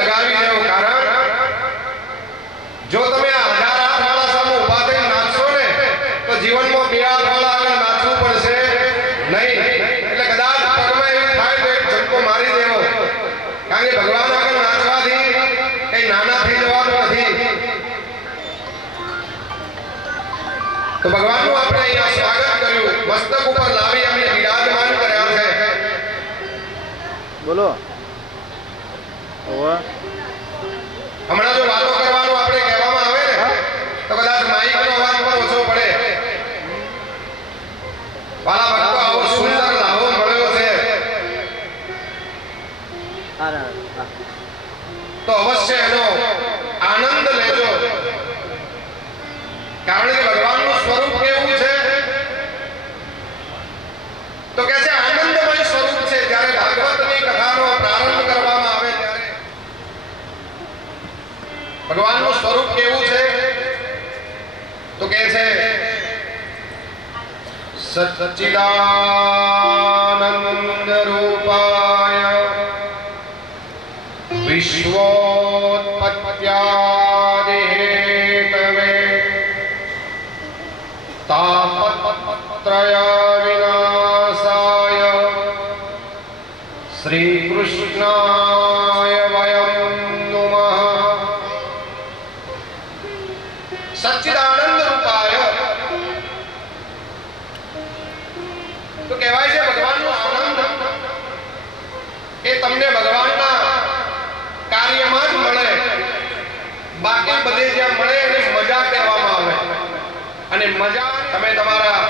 લગાવી દેવો, કારણ જો તમે આ 1000 હાથ વાળા સામે ઊભા થઈને નાચશો ને તો જીવનમાં 2 હાથ વાળા આગળ નાચવું પડશે નહીં. એટલે કદાચ પગમાં એવું થાય તો એક ઝટકો મારી દેવો, કારણ કે ભગવાન આગળ નાચવાથી કઈ નાના થઈ જવાનું નથી. તો ભગવાનનું આપણે અહીંયા સ્વાગત કર્યું, મસ્તક ઉપર લાવી અમને વિરાજમાન કર્યા છે. બોલો. હમણાં જો વાતો કરવાનું આપણે કહેવામાં આવે ને તો કદાચ માઈકનો અવાજ પણ ઓછો પડે. વાલા ભક્તો, આવો સુંદર લાવો મળ્યો છે તો અવશ્ય એનો આનંદ લેજો, કારણ કે ભગવાનનું સ્વરૂપ કેવું છે તો કે છે આનંદમય સ્વરૂપ છે. જ્યારે ભાગવતની કથાનો પ્રારંભ કરવામાં આવે ત્યારે ભગવાનનું સ્વરૂપ કેવું છે તો કે છે સચ્ચિદાનંદ રૂપાય વિશ્વોત્પત્યાદિ હેતવે તાપત્રય વિનાશાય શ્રી કૃષ્ણાય વયમ નમઃ. સચ્ચિદાનંદ રૂપાય તો કહેવાય છે ભગવાનનો આનંદ એ તમને ભગવાનના કાર્યમાં જ મળે, બાકી બધે જ્યાં મળે એને મજા કહેવામાં આવે. અને મજા તમે તમારા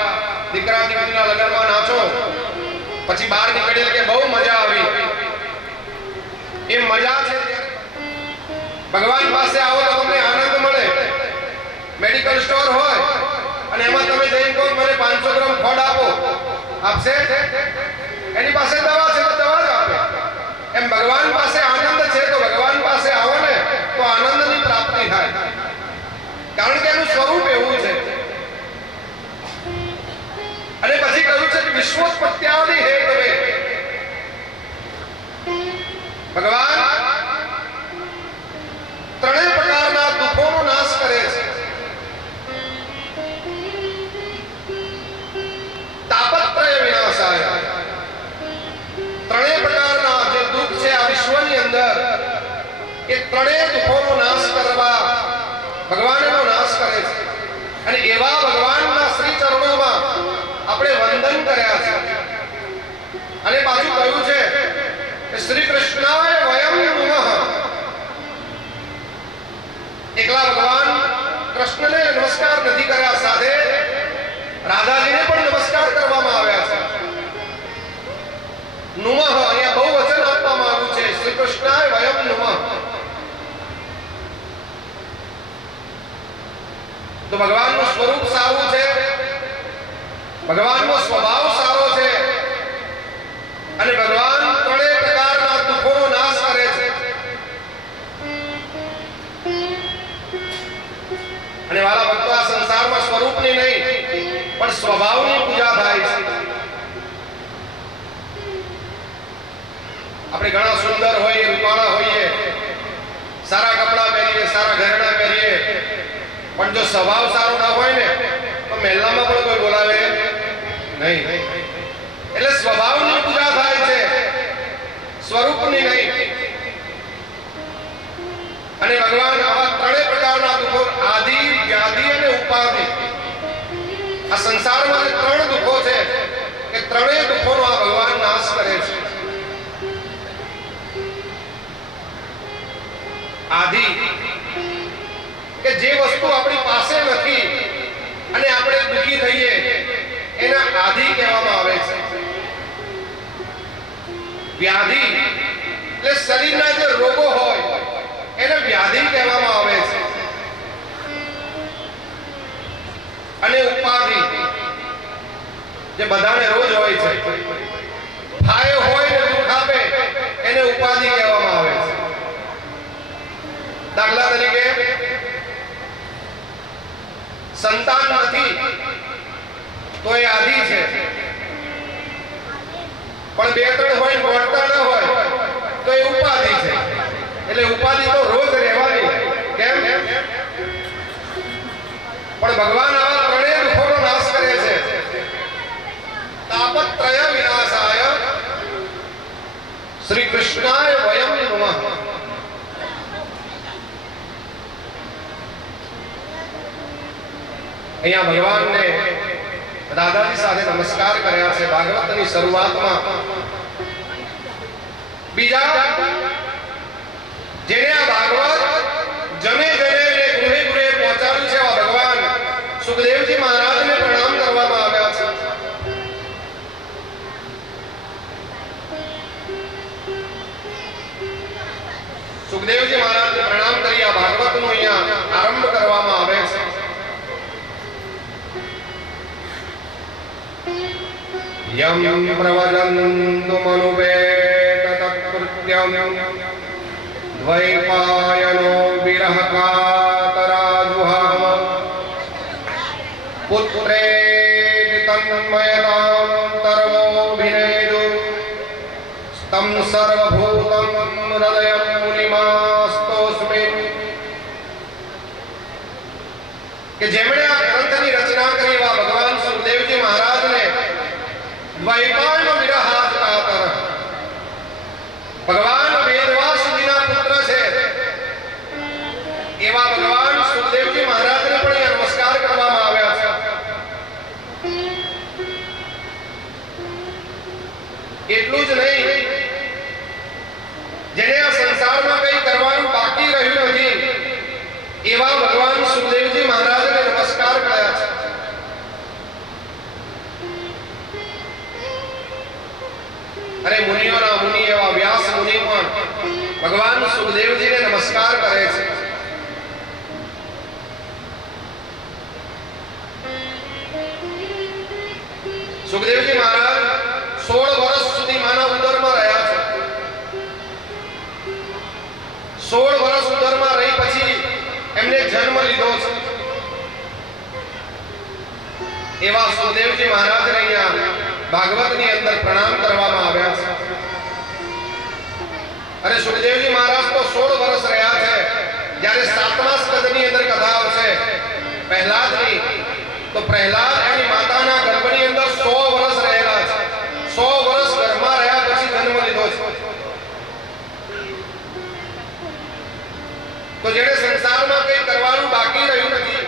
દીકરા દીકરીના લગ્નમાં નાચો પછી બહાર નીકળે કે બહુ મજા આવી, એ મજા છે. ભગવાન પાસે આવો તો તમને આનંદ મળે. મેડિકલ સ્ટોર હોય અને એમાં તમે જઈને કહો મને 500 ગ્રામ ખોડ આપો, આપશે? એની પાસે દવા છે તો દવા જ આપે. એમ ભગવાન પાસે આનંદ છે તો ભગવાન પાસે આવો ને તો આનંદની પ્રાપ્તિ થાય, કારણ કે એનું સ્વરૂપ એવું છે. અને પછી કહ્યું છે કે વિશ્વોત્પત્યાદિ હેતવે, ભગવાન ત્રણેય પ્રકારના દુઃખોનો નાશ કરે છે. તાપત્રય વિનાશાય, ત્રણેય પ્રકારના જે દુઃખ છે આ વિશ્વની અંદર એ ત્રણેય દુઃખોનો નાશ કરવા ભગવાન એનો નાશ કરે છે. અને એવા ભગવાનના શ્રી ચરણોમાં આપણે વંદન કર્યા છે. અને પાછું કહ્યું છે કે શ્રી કૃષ્ણાય વયમ નમઃ. એકલા ભગવાન કૃષ્ણને નમસ્કાર નથી કર્યા, સાથે રાધાજીને પણ નમસ્કાર કરવામાં આવ્યા છે. નમઃ અહીંયા બહુ વચન આપવામાં આવ્યું છે, શ્રી કૃષ્ણાય વયમ નમઃ. તો ભગવાનનું સ્વરૂપ સારું છે, ભગવાનનો સ્વભાવ સારો છે, અને ભગવાન ત્રણેય પ્રકારના દુઃખોનો નાશ કરે છે. અને વાલા ભક્તો, આ સંસારમાં સ્વરૂપની નહીં પણ સ્વભાવની પૂજા થાય છે. આપણે ઘણા સુંદર હોઈએ, રૂપાળા હોઈએ, સારા કપડાં પહેરીએ, સારા ઘરેણાં પહેરીએ, પણ જો સ્વભાવ સારો ના હોય ને તો મહેલામાં પણ કોઈ બોલાવે નહીં. એટલે સ્વભાવની પૂજા થાય છે, સ્વરૂપની નહીં. અને ભગવાન આવા ત્રણેય પ્રકારના દુઃખો, આદિ, વ્યાધિ અને ઉપાધિ, આ સંસારમાં જે ત્રણ દુઃખો છે એ ત્રણેય દુઃખોનો આ ભગવાન નાશ કરે છે. આદિ કે જે વસ્તુ આપણી પાસે નથી અને આપણે દુઃખી થઈએ એને આદિ કહેવામાં આવે છે. વ્યાધિ એટલે શરીરના જે રોગો હોય એને વ્યાધિ કહેવામાં આવે છે. અને ઉપાધિ જે બધાને રોજ હોય છે, થાય હોય ને દુઃખ આપે એને ઉપાધિ કહેવામાં આવે છે. દાખલા તરીકે સંતાન નથી તો એ આદિ છે, પણ બે ત્રણ હોય ભણતા ન હોય તો એ ઉપાધિ છે. એટલે એટલે ઉપાધિ તો રોજ રહેવાની. કેમ? પણ ભગવાન આવા ત્રણેય દુઃખોનો નાશ કરે છે. તાપત્રય વિનાશાય શ્રી કૃષ્ણાય વયમ નમઃ. અહીંયા ભગવાનને દાદાજી સાથે નમસ્કાર કર્યા છે ભાગવતની શરૂઆતમાં. બીજા જેને આ ભાગવત જમે જમે ને ગૃહે ગૃહે પહોંચાડ્યું છે એવા ભગવાન સુખદેવજી મહારાજને પ્રણામ કરવામાં આવ્યા છે. સુખદેવજી મહારાજને પ્રણામ કરી આ ભાગવતનો અહીંયા આરંભ કરવામાં આવે છે. यम प्रवदन्तु मनुपेतकृत्यं द्वैपायनो विरहकातराजुहाम पुत्रेति तन्मयतां तर्वोऽभिनेदु तं सर्वभूतं हृदयं मुनिमास्तोऽस्मि. કે જેમણે આ ગ્રંથની રચના કરી એવા ભગવાન સુખદેવજી મહારાજને વૈપાયન વિરહાત કાતર, ભગવાન વેદવ્યાસ જીના પુત્ર છે એવા ભગવાન સુખદેવજી મહારાજને પણ અહીંયા નમસ્કાર કરવામાં આવ્યા છે. એટલું જ નહીં, જેને આ સંસારમાં કંઈ કરવાનું બાકી રહ્યું નથી એવા ભગવાન સુખદેવજી મહારાજને નમસ્કાર કર્યા છે. અરે મુનિઓના મુનિ એવા વ્યાસ મુનિ પણ ભગવાન સુખદેવજીને નમસ્કાર કરે છે. સુખદેવજી મહારાજ 16 વર્ષ સુધી માના ઉદરમાં રહ્યા છે. 16 વર્ષ ઉદરમાં રહી પછી એમને જન્મ લીધો છે. એવા સુખદેવજી મહારાજને અહીંયા ભાગવતની અંદર પ્રણામ કરવામાં આવ્યા છે. અરે સુખદેવજી મહારાજ તો 16 વર્ષ રહ્યા છે. જ્યારે 7મા સ્કંદની અંદર કથા આવશે પ્રહલાદની, તો પ્રહલાદ એની માતાના ગર્ભની અંદર 100 વર્ષ રહેલા છે. 100 વર્ષ ગર્ભમાં રહ્યા પછી જન્મ લીધો છે. તો જેને સંસારમાં કંઈ કરવાનું બાકી રહ્યું નથી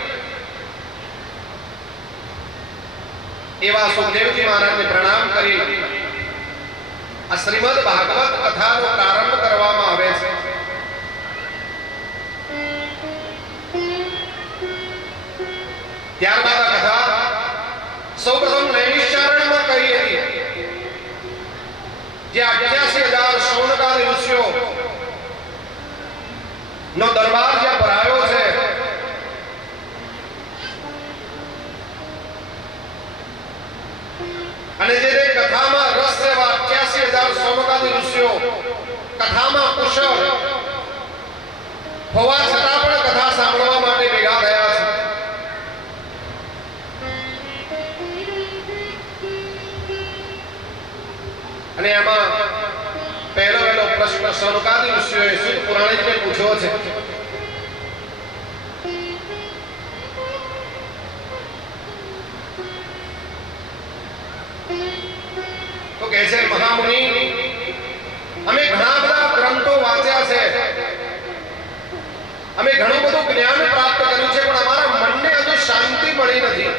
એવા સુખદેવજી મહારાજને પ્રણામ કરી આ શ્રીમદ ભાગવત કથાનો પ્રારંભ કરવામાં આવે છે. ત્યારબાદ આ કથા સૌપ્રથમ નૈમિષારણ્યમાં કહી હતી, જે 88,000 શૌનકાદી ઋષિઓ નો દરબાર જ્યાં ભરાયો છે. અને જે કથામાં રસ છે 88,000 શૌનકાદી ઋષિઓ કથામાં કુશળ હોવા છતાં પણ કથા સાંભળવા માટે ભેગા થયા છે. અને એમાં પહેલો પ્રશ્ન શૌનકાદી ઋષિઓએ શુદ્ધ પુરાણિકને પૂછ્યો છે. તો કહે છે, મહામુનિ, અમે ઘણા બધા ગ્રંથો વાંચ્યા છે, અમે ઘણું બધું જ્ઞાન પ્રાપ્ત કર્યું છે, પણ અમારા મનને હજુ શાંતિ મળી નથી.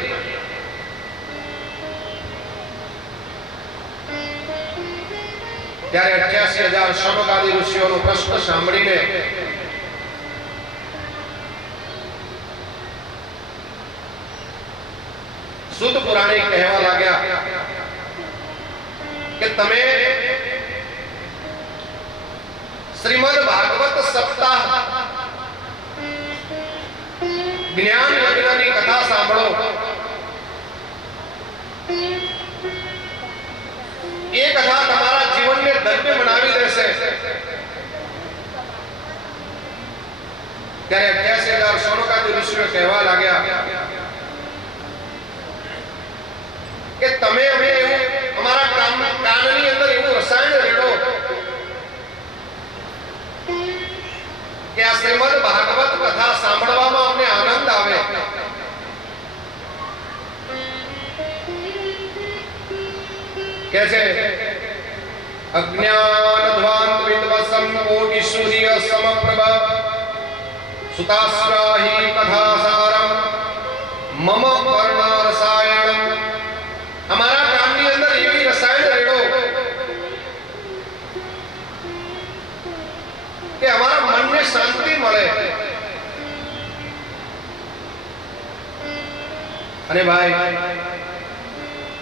ત્યારે 88,000 શૌનકાદી ઋષિઓનો પ્રશ્ન સાંભળીને શુદ્ધ પુરાણિક કહેવા લાગ્યા કે તમે શ્રીમદ ભાગવત સપ્તાહ જ્ઞાન યજ્ઞની કથા સાંભળો. એ કથા તમારા જીવનને ધન્ય બનાવી દેશે. ત્યારે 88,000 શૌનકાદી ઋષિઓ કહેવા લાગ્યા કે તમે અમે એવું અમારા કાનની અંદર એવું રસાયણ રેડો अज्ञानध्वांत विद्वसं कोटि सूर्य समप्रभ सुतास्राहि कथासारम मम वर्ण रसायन। हमारा कामनी अंदर एवी रसायन रेड़ो कि हमारा मन में शांति મળે। अरे भाई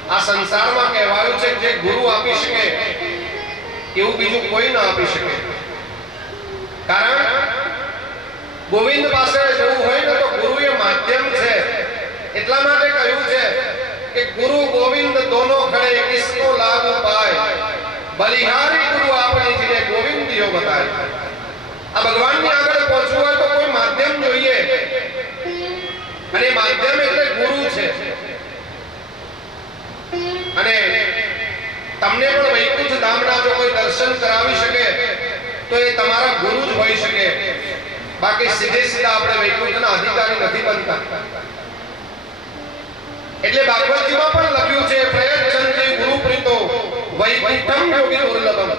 आ संसार में कहेवाયું છે જે ગુરુ આપી શકે એવું બીજું કોઈ ના આપી શકે। કારણ ગોવિંદ પાસે જવું હોય ને તો ગુરુ એ માધ્યમ છે। એટલા માટે કહ્યું છે કે ગુરુ ગોવિંદ દોનો ખડે કિસકો લાભ પાય બલિહારી ગુરુ આપણે જીને ગોવિંદ યો બતાય। આ ભગવાનની આગળ પહોંચવું હોય તો કોઈ માધ્યમ જોઈએ અને માધ્યમ એટલે ગુરુ છે। અને તમને પણ વૈકુંઠ ધામના જો કોઈ દર્શન કરાવી શકે તો એ તમારા ગુરુ જ હોઈ શકે। બાકી સીધે સીધા આપણે વૈકુંઠના અધિકારી નથી બનતા। એટલે ભાગવતજીમાં પણ લખ્યું છે પ્રયત્નંતે ગુરુ પ્રીતો વૈકુંઠમ યોગી દુર્લભમ।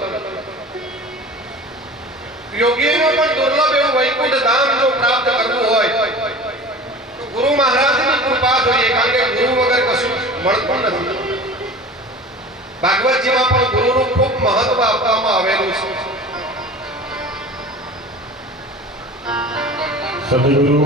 યોગીનો પણ દુર્લભ એવું વૈકુંઠ ધામ જો પ્રાપ્ત કરવું હોય તો ગુરુ મહારાજની કૃપા જોઈએ। કારણ કે ગુરુ વગર કશું મળતું નથી। ભાગવતજીમાં પણ ગુરુનું ખૂબ મહત્વ આપવામાં આવેલું છે। સદગુરુ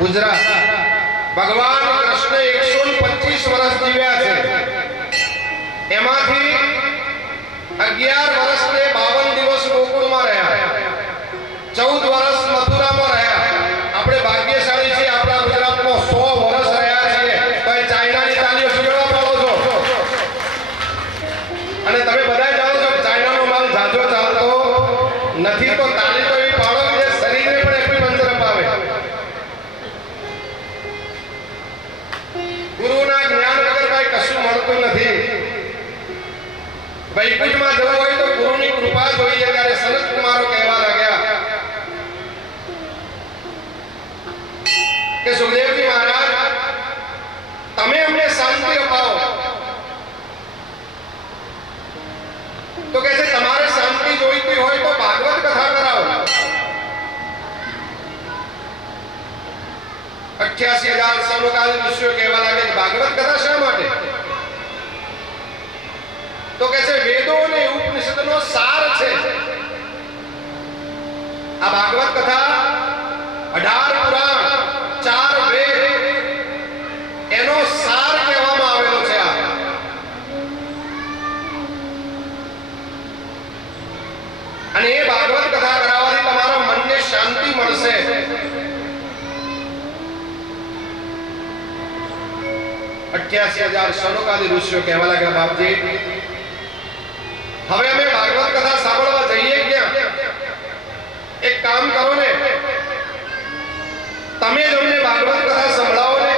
गुजरात। भगवान कृष्ण 125 वर्ष जीव्या छे। एमांथी 11 वर्ष ने 52 दिवस गोकुल में रह्या, 14 वर्ष मथुरा में रह्या। આપણે ભાગ્યશાળી છીએ, આપણા ગુજરાતમાં 100 વર્ષ રહ્યા છીએ તો એ ચાઇનાની તાલીઓ શીખવા પાડો છો। અને તમે બધા જાણો છો કે ચાઇનાનો માલ જાજો ચાલતો નથી। નથી તો તાળી તો એવી પાડો કે જે શરીરને પણ એટલી મંત્ર અપાવે. ગુરુના જ્ઞાન વગર ભાઈ કશું મળતું નથી. વૈકુંઠમાં જવું હોય તો ગુરુની કૃપા જોઈએ. ત્યારે સનત કુમારો કહેવા લાગ્યા કે સુખદેવજી મહારાજ, તમે અમને શાંતિ અપાવો. તો કહે છે તમારે શાંતિ જોઈતી હોય તો ભાગવત કથા કરાવો. 88,000 સમકાલીન ઋષિઓ કહેવા લાગે ભાગવત કથા શા માટે? તો કહે છે વેદો અને ઉપનિષદનો સાર છે આ ભાગવત કથા. 18 પુરાણ, 4 વેદ એનો સાર કહેવામાં આવેલો છે. આ અને એ ભાગવત કથા કરાવવાથી તમારા મનને શાંતિ મળશે. સનોકાદી ઋષિઓ કહેવા લાગ્યા બાપજી, હવે અમે ભાગવત કથા સાંભળવા જઈએ ક્યાં? એક કામ કરો ને, તમે જ અમને ભાગવત કથા સંભળાવો ને.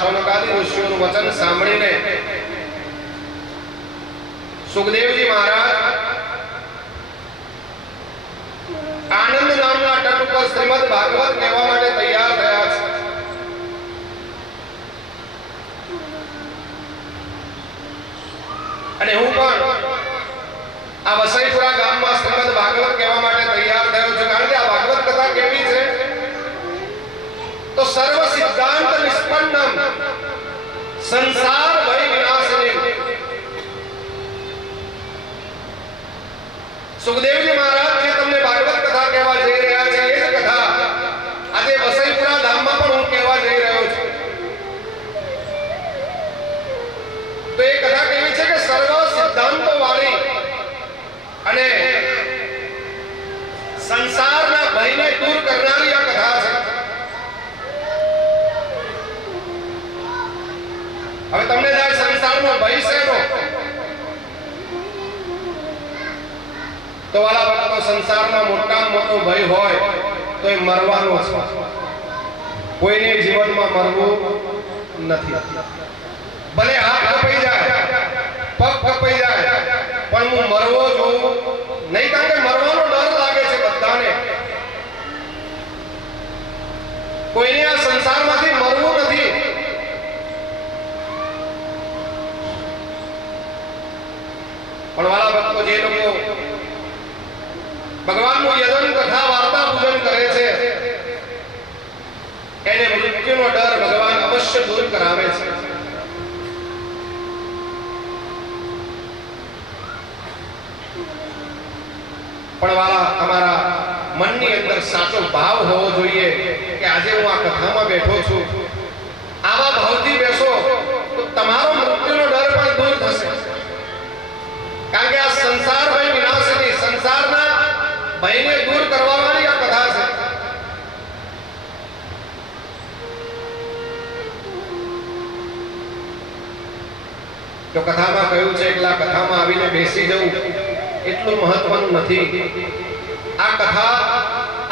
સનોકાદી ઋષિઓનું વચન સાંભળીને સુખદેવજી મહારાજ આનંદ નામના તટ ઉપર શ્રીમદ ભાગવત કહેવા માટે તૈયાર થયા છે. અને હું પણ આ વસઈપુરા ગામમાં શ્રીમદ ભાગવત કહેવા માટે તૈયાર થયો છું. કારણ કે આ ભાગવત કથા કેવી છે તો સર્વ સિદ્ધાંત નિષ્પન્નમ સંસાર ભય વિનાશિની. સુખદેવજી મહારાજ જે તમને ભાગવત કથા કહેવા જઈ રહ્યા છે એ જ કથા આજે વસઈપુરા ધામમાં પણ હું કહેવા જઈ રહ્યો છું. તો એ કથા કેવી છે કે સર્વ સિદ્ધાંતો વાળી અને સંસારના ભયને દૂર કરનારી આ કથા છે. હવે તમને જાય સંસારનો ભય શેનો? તો વાલા ભક્તો, સંસારમાં મોટામાં મોટો ભય હોય તો એ મરવાનો છે. કોઈને જીવનમાં મરવું નથી. ભલે હાથ કપાઈ જાય, પગ કપાઈ જાય, પણ હું મરવો જોઉં નહીં. કારણ કે મરવાનો ડર લાગે છે બધાને. કોઈને આ સંસારમાંથી મરવું નથી. પણ વાલા ભક્તો, જે લોકો ભગવાનનું યજન કથા વાર્તા પૂજન કરે છે એને મૃત્યુનો ડર ભગવાન અવશ્ય દૂર કરાવે છે. પણ વાલા, તમારા મનની અંદર સાચો ભાવ હોવો જોઈએ કે આજે હું આ કથામાં બેઠો છું. આવા ભાવથી બેસો તો તમારો મૃત્યુનો ડર પણ દૂર થશે. કારણ કે આ સંસાર ભય વિનાશની, સંસારના ભયને દૂર કરવાની આ કથા છે. તો કથામાં કહ્યું છે એકલા કથામાં આવીને બેસી જવું એટલું મહત્વનું નથી. આ કથા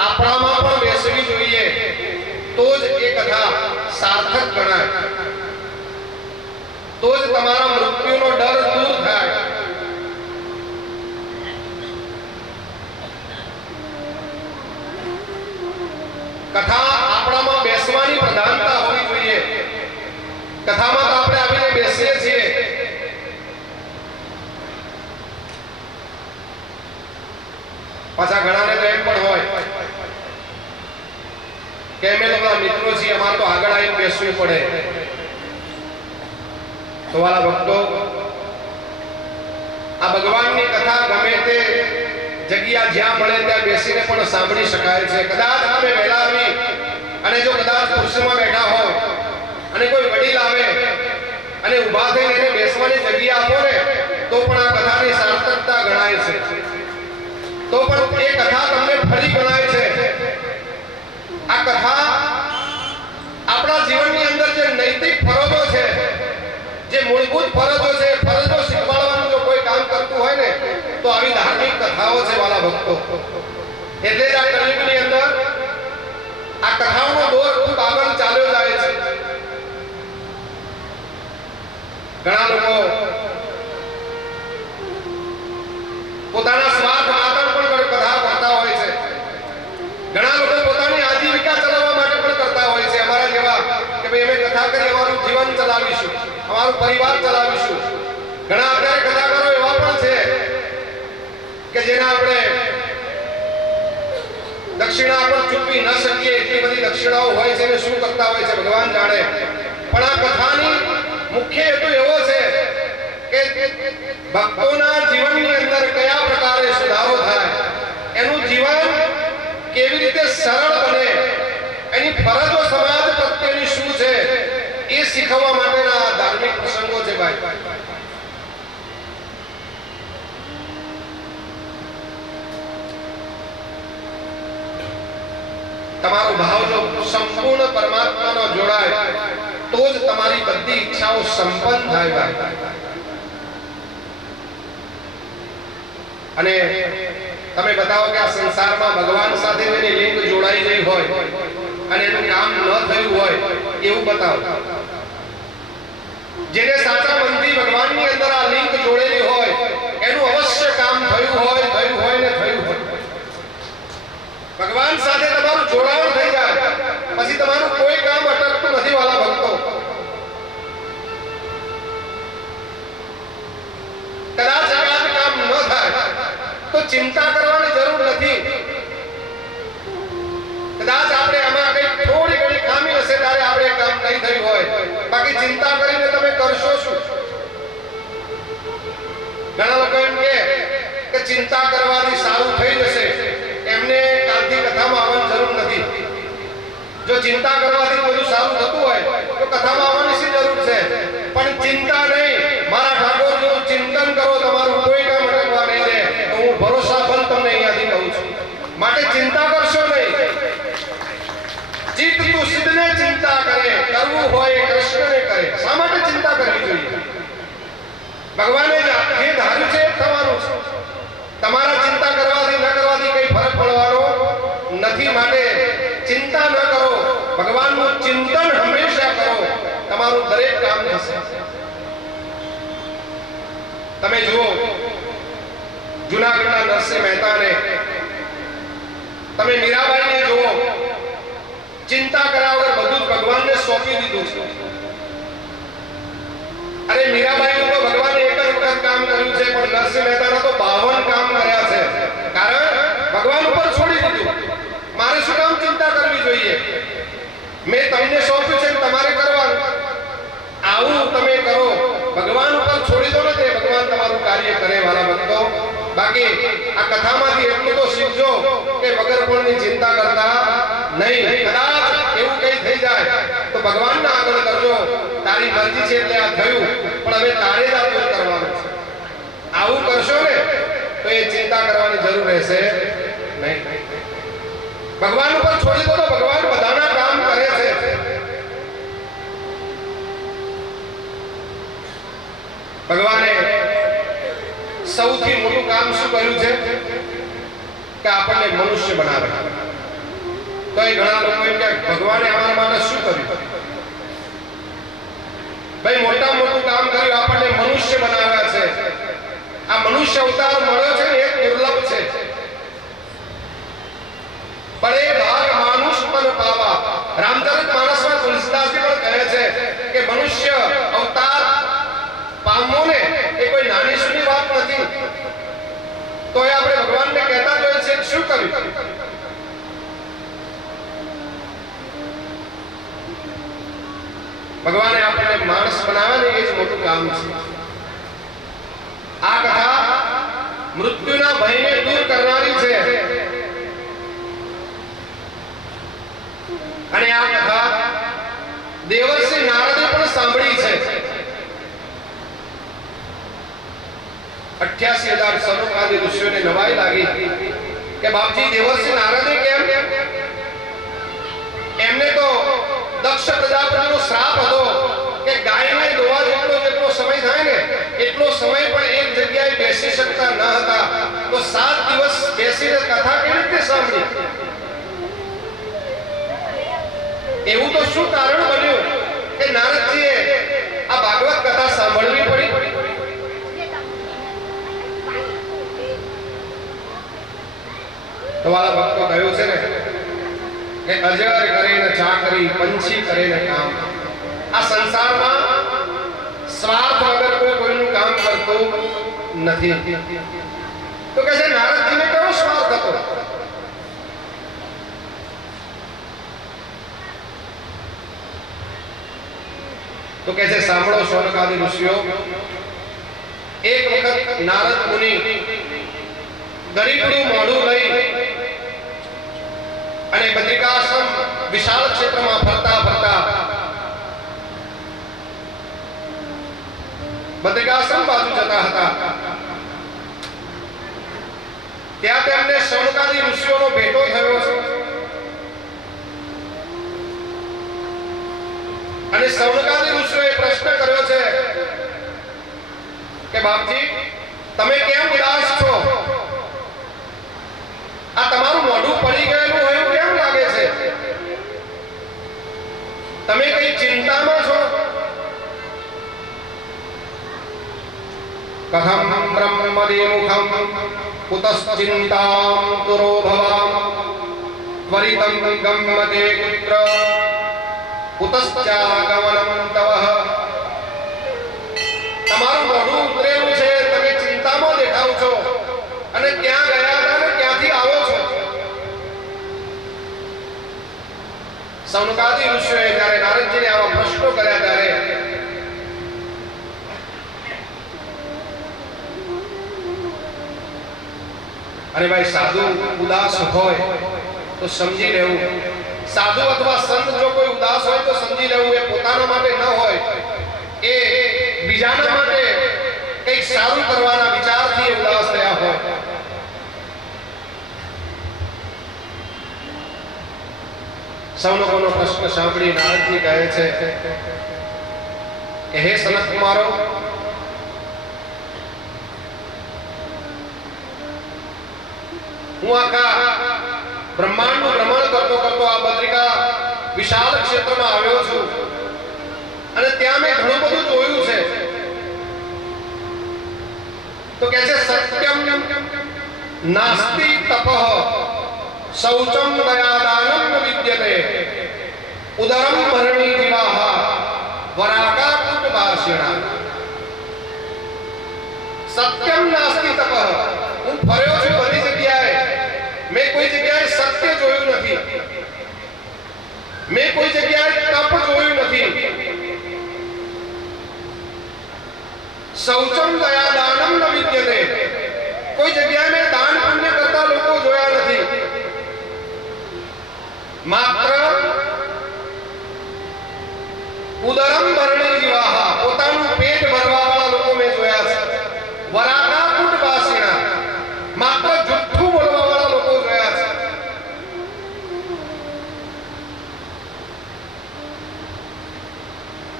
આપણામાં પણ બેસવી જોઈએ તો જ એ કથા સાર્થક ગણાય, તો જ તમારા મૃત્યુનો ડર દૂર થાય. કથા આપણામાં બેસવાની પ્રધાનતા હોવી જોઈએ. કથામાં તો આપણે આવીને બેસીએ છીએ. પાછા ઘણાને તો એમ પણ હોય કે અમે તો બધા મિત્રો છીએ, અમારે તો આગળ આવીને બેસવું પડે. તો વાલા ભક્તો, આ ભગવાનની કથા ગમે તે જગ્યા જ્યાં મળે ત્યાં બેસીને પણ સાંભળી શકાય છે. કદાચ તમે વહેલા આવી અને જો કદાચ ખુરશીમાં બેઠા હો અને કોઈ વડીલ આવે અને ઊભા થઈને એને બેસવાની જગ્યા આપો ને તો પણ આ કથાની સાર્થકતા ગણાય છે. તો પણ એ કથા તમને ફરી ગણાય છે. આ કથા આપણા જીવનની અંદર જે નૈતિક ફરજો છે, જે મૂળભૂત ફરજો છે, ફરજો શીખવાડવાનું જો કોઈ કામ કરતું હોય ને તો આવી ધાર્મિક કથાઓ છે વાલા ભક્તો. એટલે જ આ કલિયુગની અંદર આ કથાઓનો દોર ખૂબ આગળ ચાલ્યો જાય છે. ઘણા લોકો પોતાના સ્વાર્થ માટે પણ કથા કરતા હોય છે. ઘણા લોકો પોતાની આજીવિકા ચલાવવા માટે પણ કરતા હોય છે. અમારા જેવા કે ભાઈ અમે કથા કરી અમારું જીવન ચલાવીશું, અમારું પરિવાર ચલાવીશું. ઘણા અત્યારે કથાકારો એવા પણ છે કે જેના આપણે દક્ષિણા પણ ચૂકવી ન શકીએ એટલી બધી દક્ષિણાઓ હોય છે ને શું કરતા હોય છે ભગવાન જાણે. પણ આ કથાની મુખ્ય હેતુ એવો છે કે ભક્તોના જીવનની અંદર કયા પ્રકારે સુધારો થાય, એનું જીવન કેવી રીતે સરળ બને, એની ફરજો સમાજ પ્રત્યેની શું છે એ શીખવવા માટેના ધાર્મિક પ્રસંગો છે ભાઈ. તમારો ભાવ જો સંપૂર્ણ પરમાત્માનો જોડાય તો જ તમારી બધી ઈચ્છાઓ સંપન્ન થાય ભાઈ. અને તમે બતાવો કે આ સંસારમાં ભગવાન સાથે જેની લિંક જોડાઈ ગઈ હોય અને એનું કામ ન થયું હોય એવું બતાવો. જેને સાચા મનથી ભગવાનની અંદર આ લિંક જોડેલી હોય એનું અવશ્ય કામ થયું હોય ને થયું હોય. ભગવાન સાથે તમારું જોડાણ થઈ જાય પછી તમારું કોઈ કામ અટકતું નથી વાલા ભક્તો. કદાચ એકાદ કામ ન થાય તો ચિંતા કરવાની જરૂર નથી. કદાચ આપણે આમાં કઈ થોડી ઘણી ખામી હશે ત્યારે આપણે કામ નહીં થયું હોય, બાકી ચિંતા કરીને તમે કરશો શું? ઘણા લોકો એમ કે ચિંતા કરવાથી સારું થઈ જશે, એમને કાલથી કથામાં આવવાની જરૂર નથી. જો ચિંતા કરવાથી બધું સારું થતું હોય તો કથામાં આવવાની શી જરૂર છે? પણ ચિંતા નહીં, મારા ઠાકોરજીનું ચિંતન કરો, તમારું કોઈ કામ અટકવા નહીં દે. હું ભરોસાભર તમને અહીંયાથી કહું છું. માટે ચિંતા કરશો નહીં. ચિત્ત તું સિદ્ધને ચિંતા કરે, કરવું હોય કૃષ્ણને કરે. શા માટે ચિંતા કરવી જોઈએ? ભગવાને જે ધાર્યું છે એ થવાનું છે. તમારા ચિંતા કરવાથી ન કરવાથી કઈ ફરક પડવાનો નથી. માટે ચિંતા ન કરો, ભગવાનનું ચિંતન હંમેશા કરો, તમારું દરેક કામ થશે. તમે જુઓ જૂનાગઢના નરસિંહ મહેતાને, તમે મીરાબાઈને જુઓ, ચિંતા કર્યા વગર બધું જ ભગવાનને સોંપી દીધું છે. અરે મીરાબાઈનું તો ભગવાને એક જ વખત કામ કર્યું છે, પણ નરસિંહ મહેતાના તો 52 કામ કર્યા છે. કારણ ભગવાન ઉપર છોડી દીધું. મારે શું કામ ચિંતા કરવી જોઈએ? મેં તમને સોંપ્યું છે તમારે કરવાનું. આવું તમે કરો, ભગવાન ઉપર છોડી દો ને, તે ભગવાન તમારું કાર્ય કરે વાલા ભક્તો. બાકી આ કથામાંથી એટલું તો શીખજો કે વગર કોઈની ચિંતા કરતા નહીં. કદાચ એવું કઈ થઈ જાય તો ભગવાનના આગળ કરજો, તારી મરજી છે એટલે આ થયું, પણ હવે તારે જ આ કરવાનું છે. આવું કરશો ને તો એ ચિંતા કરવાની જરૂર રહેશે નહીં. ભગવાન ઉપર છોડી દો તો ભગવાન બધાના કામ કરે છે. ભગવાને સૌથી મોટું કામ શું કર્યું છે કે આપણને મનુષ્ય બનાવે. તો એ ઘણા લોકો એમ કે ભગવાને અમારા માટે શું કર્યું? ભાઈ મોટા મોટું કામ કર્યું, આપણને મનુષ્ય બનાવ્યા છે. આ મનુષ્ય અવતાર મળ્યો છે ને એ દુર્લભ છે. બડે ભાગ માનુષ પન પાવા. રામચરિત માનસમાં તુલસીદાસજી પણ કહે છે કે મનુષ્ય અવતાર પામવો ને એ કોઈ નાની સૂની વાત નથી. તો એ આપણે ભગવાનને કહેતા જોઈએ છે શું કર્યું? ભગવાને આપણને માણસ બનાવ્યા ને એ જ મોટું કામ છે. આ કથા મૃત્યુના ભયને દૂર કરનારી છે. અને આ કથા દેવર્ષિ નારદે પણ સાંભળી છે. 88,000 સનોકાદી ઋષિઓને નવાઈ લાગી કે બાપજી દેવર્ષિ નારદે કેમ? એમને તો દક્ષ પ્રજાપતિનો શ્રાપ હતો કે ગાયને દોવા જેટલો જેટલો સમય થાય ને એટલો સમય પણ એક જગ્યાએ બેસી શકતા ન હતા. તો 7 દિવસ બેસીને કથા કેવી રીતે સાંભળી? એવું તો શું કારણ બન્યું કે નારદજીએ આ ભાગવત કથા સાંભળવી પડી? તમારા ભક્તો કહ્યું છે ને કે અજર કરીને ચાકરી, પંછી કરીને કામ. આ સંસારમાં સ્વાર્થ વગર કોઈ કોઈનું કામ કરતું નથી. તો કે છે નારદજીને કયો સ્વાર્થ હતો? તો કે છે સાંભળો શૌનકાદિ ઋષિઓ. એક વખત નારદ મુનિ ગરીબનું મોઢું લઈ અને બદ્રિકાશ્રમ વિશાળ ક્ષેત્રમાં ફરતા ફરતા બદ્રિકાશ્રમ બાજુ જતા હતા. ત્યાં તેમને શૌનકાદિ ઋષિઓનો ભેટો થયો છે. અને શૌનકાદિ ઋષિઓએ પ્રશ્ન કર્યો છે કે બાપજી, તમે કેમ ઉદાસ છો? આ તમારું મોઢું પડી ગયેલું હોય એવું કેમ લાગે છે? તમે કઈ ચિંતામાં છો? કથમ બ્રહ્મદેવમુખમ કુતશ્ચિંતામ તુરો ભવામ ત્વરિતમ ગમ્યતે પુત્ર કુતશ્ચાગમનમ તવઃ. તમારું મોઢું ઉતરેલું છે, તમે ચિંતામાં દેખાવ છો અને ક્યાં ગયા હતા ને ક્યાંથી આવો છો? શૌનકાદિ ઋષિઓએ જ્યારે નારદજીને આવા પ્રશ્નો કર્યા ત્યારે અરે ભાઈ, સાધુ ઉદાસ હોય તો સમજી લેવું. સાધુ અથવા સંત જો કોઈ ઉદાસ હોય તો સમજી લેવું એ પોતાના માટે ન હોય, એ બીજાના માટે કંઈક સારું કરવાના વિચારથી ઉદાસ થયા હોય. સૌનકોનો પ્રશ્ન સાંભળી નારદજી કહે છે કે હે સનત કુમારો, હું આખા બ્રહ્માંડનું ભ્રમણ કરતો કરતો આ બદ્રિકા વિશાળ ક્ષેત્રમાં આવ્યો છું અને ત્યાં મેં ઘણું બધું જોયું છે. તો કહે છે સત્યમ નાસ્તિ તપઃ શૌચમ દયાદાનમ ન વિદ્યતે ઉદરમ ભરણી જીવાહ વરાકા કુટભાષિણા. સત્યમ નાસ્તિ તપઃ. હું ફર્યો છું બધી જગ્યાએ, મેં કોઈ જગ્યાએ સત્ય જોયું નથી, મેં કોઈ જગ્યાએ તપ જોયું નથી. શૌચમ દયાદાનમ ન વિદ્યતે. કોઈ જગ્યાએ મેં દાન પુણ્ય કરતા લોકો જોયા નથી. માત્ર ઉદરમ ભરણી જીવાહ, પોતાનું પેટ ભરવા વાળા લોકો મેં જોયા છે. વરાકા કુટભાષિણા, માત્ર જુઠ્ઠું બોલવા વાળા લોકો જોયા છે.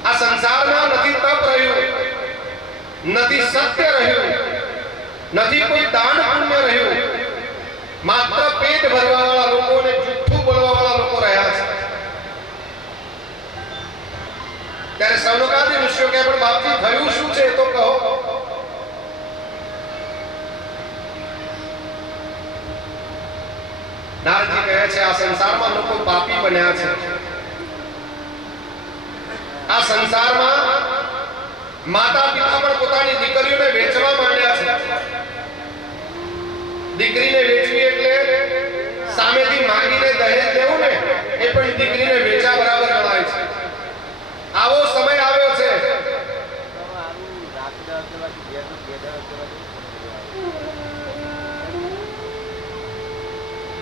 આ સંસારમાં નથી તપ રહ્યું, નથી સત્ય રહ્યું, નથી કોઈ દાન પુણ્ય રહ્યું, માત્ર પેટ ભરવા વાળા લોકો અને જુઠ્ઠું બોલવા વાળા લોકો રહ્યા છે. ત્યારે શૌનકાદિ ઋષિઓ કહે પણ બાપજી થયું શું છે તો કહો. નારદજી કહે છે આ સંસારમાં લોકો પાપી બન્યા છે. આ સંસારમાં માતા પિતા પણ પોતાની દીકરીઓને વેચવા માંડ્યા છે. દીકરીને વેચવી એટલે સામેથી માંગીને દહેજ દેવું ને, એ પણ દીકરીને વેચા બરાબર ગણાય છે. આવો સમય આવ્યો છે.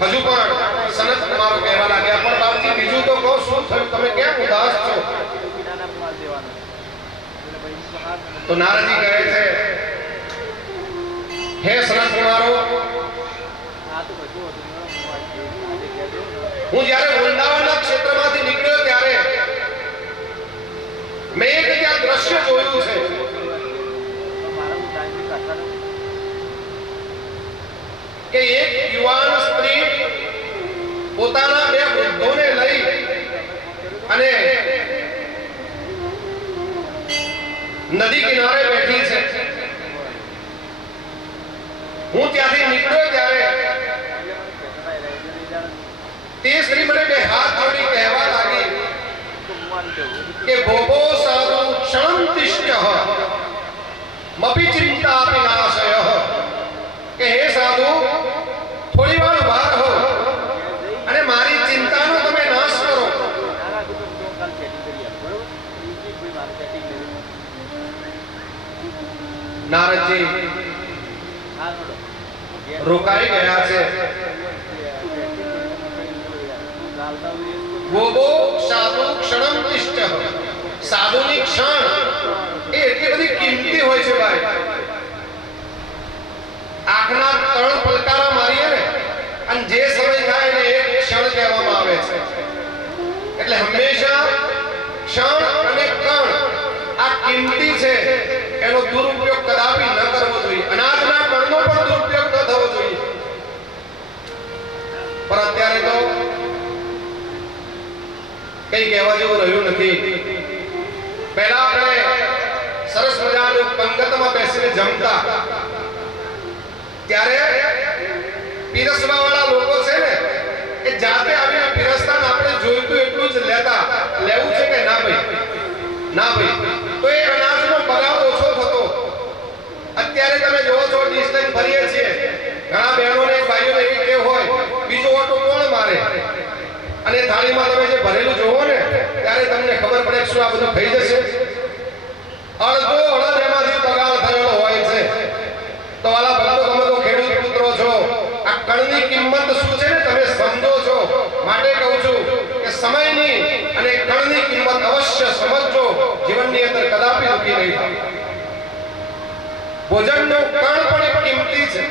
હજુ પણ સનત કુમારો કહેવા લાગ્યા પણ બાપજી બીજું તો કહો, શું થયું? તમે કેમ ઉદાસ છો? તો નારદજી કહે છે હે સનત કુમારો, હું જ્યારે વૃંદાવનના ક્ષેત્રમાંથી નીકળ્યો ત્યારે મેં એક ત્યાં દ્રશ્ય જોયું છે. પોતાના બે વૃદ્ધોને લઈ અને નદી કિનારે બેઠી છે. હું ત્યાંથી નીકળ્યો ત્યારે તે સ્ત્રી મને બે હાથ જોડી કહેવા લાગી કે ભોભો સાધુ ક્ષણંતિષ્ઠ મપી ચિંતા વિનાશય, કે હે સાધુ થોડી વાર બહાર હો અને મારી ચિંતાનો તમે નાશ કરો. નારદજી રોકાઈ ગયા છે. ભોભો સાધુ ક્ષણંતિષ્ઠ, સાધુની ક્ષણ એ એટલી બધી કિંમતી હોય છે ભાઈ. આંખના ત્રણ પલકારા મારીએ ને અને જે સમય થાય ને એક ક્ષણ કહેવામાં આવે છે. એટલે હંમેશા ક્ષણ અને કણ આ કિંમતી છે, એનો દુરુપયોગ કદાપી ન કરવો જોઈએ. અનાજના કણનો પણ દુરુપયોગ ન થવો જોઈએ. પણ અત્યારે તો કઈ કહેવા જેવું રહ્યું નથી. પહેલા આપણે સરસ મજાનું પંગતમાં બેસીને જમતા, ત્યારે પીરસવા વાળા લોકો છે ને એ જાતે આવીને પીરસતા, આપણે જોઈતું એટલું જ લેતા. લેવું છે કે ના ભાઈ? ના ભાઈ. તો એ અનાજનો બગાડ ઓછો થતો. અત્યારે તમે જોવો છો ડીશ લઈને ફરીએ છીએ, ઘણા બહેનોને ભાઈઓને એવી ટેવ હોય બીજો ઓટો કોણ મારે, અને થાળીમાં તમે જે ભરેલું જોવો ને ત્યારે તમને ખબર પડે કે શું આ બધું થઈ જશે. અડધો અડધ એમાંથી બગાડ થયેલો હોય છે. તો વાલા ભક્તો, તમે તો ખેડૂત પુત્રો છો, આ કણની કિંમત શું છે ને તમે સમજો છો. માટે કહું છું કે સમયની અને કણની કિંમત અવશ્ય સમજજો. જીવનની અંદર કદાપી દુઃખી નહીં થાવ. ભોજનનો કણ પણ એક કિંમતી છે,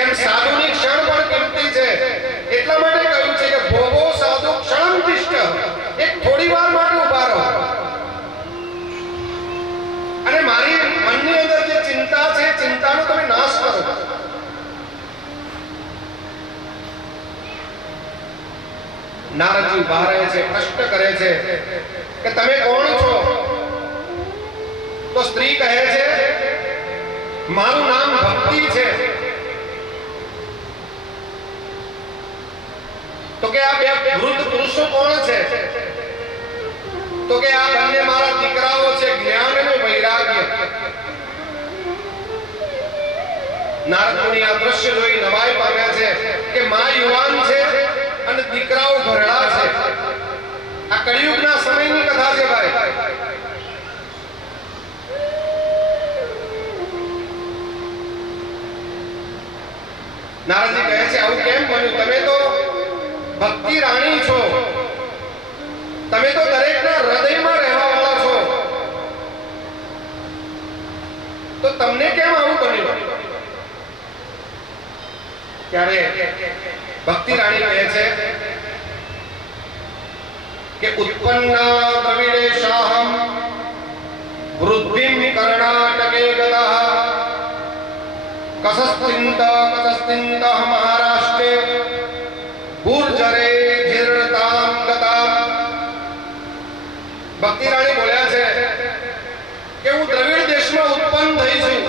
એમ સાધુની ક્ષણ પણ કિંમતી છે. એટલા માટે કહ્યું છે કે ભોગો સાધુ ક્ષણંતિષ્ઠ, એક થોડી વાર માટે ઉભા રહો અને મારી મનની અંદર જે ચિંતા છે ચિંતાનો તમે નાશ કરો. નારદજી ઉભા રહે છે, પ્રશ્ન કરે છે કે તમે કોણ છો? તો સ્ત્રી કહે છે મારું નામ ભક્તિ છે. તો કે આ બે વૃદ્ધ પુરુષો કોણ છે? તો કે આ બંને મારા દીકરાઓ છે, જ્ઞાન અને વૈરાગ્ય. નારદમુનિ આ દ્રશ્ય જોઈ નવાઈ પામ્યા છે કે માં યુવાન છે અને દીકરાઓ ઘરડા છે. આ કળિયુગના સમયની કથા છે ભાઈ. નારદજી કહે છે આવું કેમ બન્યું? તમે તો ભક્તિ રાણી છો, તમે તો દરેકના હૃદયમાં રહેવા વાળા છો, તો તમને કેમ આવું બન્યું? ત્યારે ભક્તિ રાણી કહે છે કે ઉત્પન્ના દ્રવિડેશાહમ વૃદ્ધિમ કર્ણાટકે ગતઃ કસસ્તિંત મહારાષ્ટ્રે ગુર્જરે જીર્ણતામ ગતામ. ભક્તિ રાણી બોલ્યા છે કે હું દ્રવિડ દેશમાં ઉત્પન્ન થઈ છું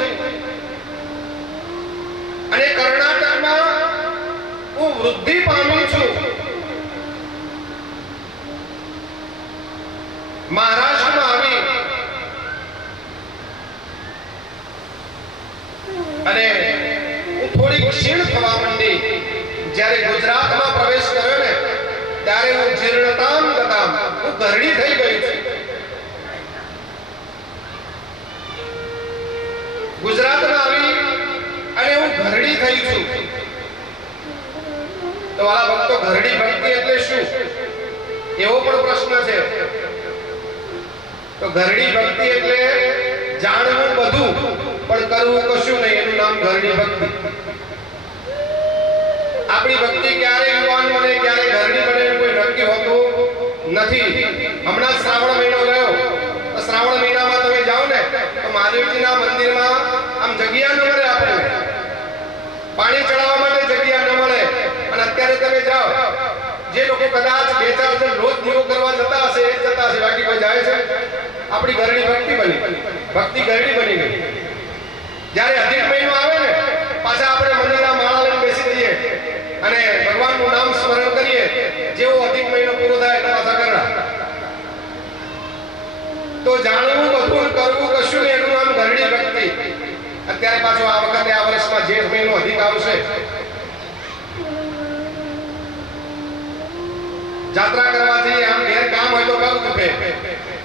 અને કર્ણાટકમાં હું વૃદ્ધિ પામી છું. મહારાષ્ટ્રમાં આવી અને હું થોડી ક્ષીણ થવા માંડી. જ્યારે ગુજરાતમાં પ્રવેશ કર્યો ને ત્યારે હું જીર્ણતામ ગતામ, હું ઘરડી થઈ ગઈ છું. ગુજરાતમાં આવી અને હું ઘરડી થઈ છું. તો વાલા ભક્તો, ઘરડી ભક્તિ એટલે શું? એવો પણ પ્રશ્ન છે. તો ઘરડી ભક્તિ એટલે જાણવું બધું પણ કરવું કશું નહીં, એનું નામ ઘરડી ભક્તિ. આપણી ભક્તિ ક્યારે યુવાન બને ક્યારે ઘરડી બને કોઈ નક્કી હોતું નથી. હમણાં શ્રાવણ મહિનો ગયો, તો શ્રાવણ મહિનામાં તમે જાઓ ને તો મહાદેવજીના મંદિરમાં આમ જગ્યા ન મળે, આપણે પાણી ચડાવવા માટે જગ્યા ન મળે. અને અત્યારે તમે તમે જાઓ, જે લોકો કદાચ 2-4 જણ રોજ દીવો કરવા જતા હશે એ જતા હશે, બાકી કોઈ જાય છે? આપણી ઘરડી ભક્તિ બની ગઈ. જ્યારે અધિક મહિનો આવે ને, પાછા આપણે મંદિરના માળા લઈને બેસી જઈએ અને ભગવાનનું નામ સ્મરણ કરીએ. જેવો અધિક મહિનો પૂરો થાય એટલે પાછા ઘરડા. તો જાણવું બધું, કરવું કશું, એનું નામ ઘરડી ભક્તિ. અત્યારે પાછો આ વખતે આ વર્ષમાં જેઠ મહિનો અધિક આવશે. જાત્રા કરવા જઈએ, આમ ઘેર કામ હોય તો પગ દુખે,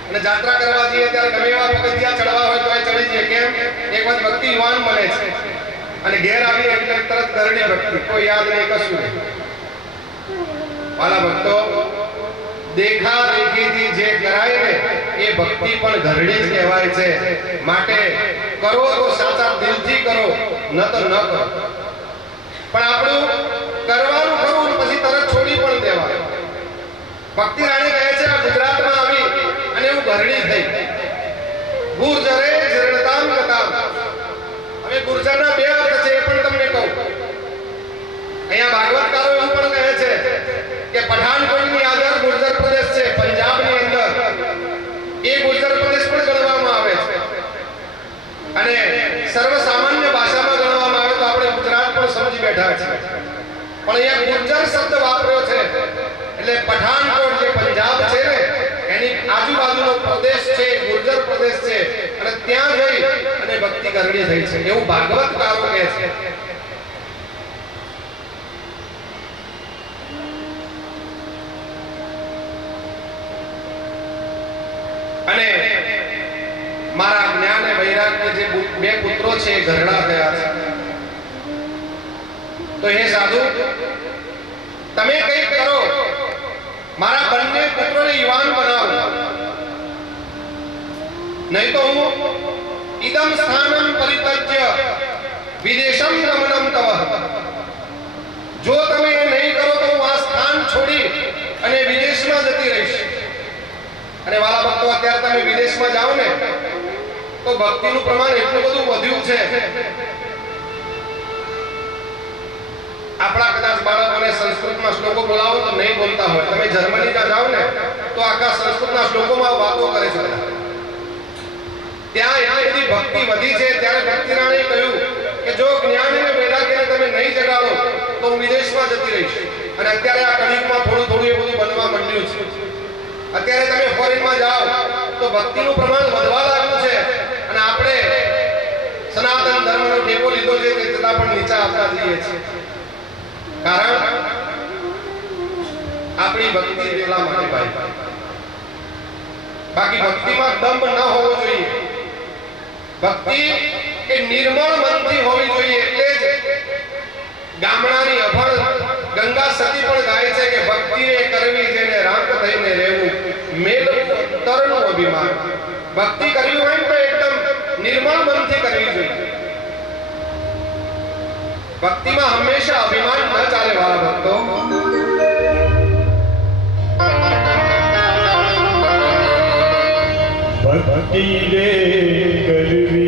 અને જાત્રા કરવા જઈએ ત્યારે ગમે એવા પગથિયા ચડવા હોય તો એ ચડી જઈએ. કેમ? એક વખત ભક્તિ યુવાન મળે છે, અને ઘેર આવીએ એટલે તરત ઘરડી ભક્તિ, કોઈ યાદ નહીં, કશું નહીં. વાલા ભક્તો, દેખા દેખીથી જે કરાય ને એ ભક્તિ પણ ઘરડી જ કહેવાય છે. માટે કરો તો સાચા દિલથી કરો, ન તો ન કરો. પણ આપણું કરવાનું ખરું, પછી તરત છોડી પણ દેવાય. ભક્તિ રાણી કહે છે, આ ગુજરાતમાં આવી અને હું ઘરડી થઈ. ગુર્જરે જીર્ણતામ ગતામ. હવે ગુર્જરના 2 અર્થ છે, એ પણ તમને કહું. અહીંયા ભાગવતકારો એવું પણ કહે છે કે પઠાનકોટની આગળ ગુર્જર પ્રદેશ છે, પંજાબની અંદર. એ ગુર્જર પ્રદેશ પણ ગણવામાં આવે છે, અને સર્વસામાન્ય ભાષામાં ગણવામાં આવે તો આપણે ગુજરાત પણ સમજી બેઠા છે. પણ અહીંયા ગુર્જર શબ્દ વાપર્યો છે, એટલે પઠાનકોટ જે પંજાબ છે ને એની આજુબાજુનો પ્રદેશ છે, ગુર્જર પ્રદેશ છે, અને ત્યાં જઈ અને ભક્તિ કરવી થઈ છે, એવું ભાગવતકારો કહે છે. અને મારા જ્ઞાન અને વૈરાગ્ય જે 2 પુત્રો છે એ ઘરડા થયા છે. તો હે સાધુ, તમે કંઈક કરો, મારા બંને પુત્રોને યુવાન બનાવો, નહીં તો હું ઇદમ સ્થાનમ પરિત્યજ્ય વિદેશમ ગમનમ તવ. જો તમે એ નહીં કરો તો હું આ સ્થાન છોડી અને વિદેશમાં જતી રહીશ. અને વાલા ભક્તો, અત્યારે તમે વિદેશમાં જાઓ ને તો ભક્તિનું પ્રમાણ એટલું બધું વધ્યું છે. આપણા કદાચ બાળકોને સંસ્કૃતમાં શ્લોકો બોલાવો તો નહીં બોલતા હોય. તમે જર્મનીમાં જાઓ ને તો આખા સંસ્કૃતના શ્લોકોમાં વાતો કરે છે. ત્યાં એટલી બધી ભક્તિ વધી છે. ત્યારે ભક્તિ રાણીએ કહ્યું કે જો જ્ઞાન અને વૈરાગ્યને તમે નહીં જગાડો તો હું વિદેશમાં જતી રહીશ. અને અત્યારે આ કળિયુગમાં થોડું થોડું એ બધું બનવા માંડ્યું છે. અત્યારે તમે ફોરેનમાં જાઓ તો ભક્તિનું પ્રમાણ વધવા લાગ્યું છે, અને આપણે સનાતન ધર્મનો ટેકો લીધો છે તે છતાં પણ નીચા આવતા જઈએ છીએ. કારણ આપણી ભક્તિ એટલા માટે ભાઈ. બાકી ભક્તિમાં દંભ ન હોવો જોઈએ. ભક્તિ એ નિર્મળ મનથી હોવી જોઈએ. એટલે જ ગામડાની અભણ ગંગા સતી પણ ગાય છે કે ભક્તિ એ કરવી જેને રાંક થઈને રહેવું, મેળવું અંતરનું અભિમાન. ભક્તિ કરવી હોય તો એકદમ નિર્મળ મનથી કરવી જોઈએ. ભક્તિમાં હંમેશા અભિમાન ન ચાલે વાલા ભક્તો. ભક્તિ રે કરવી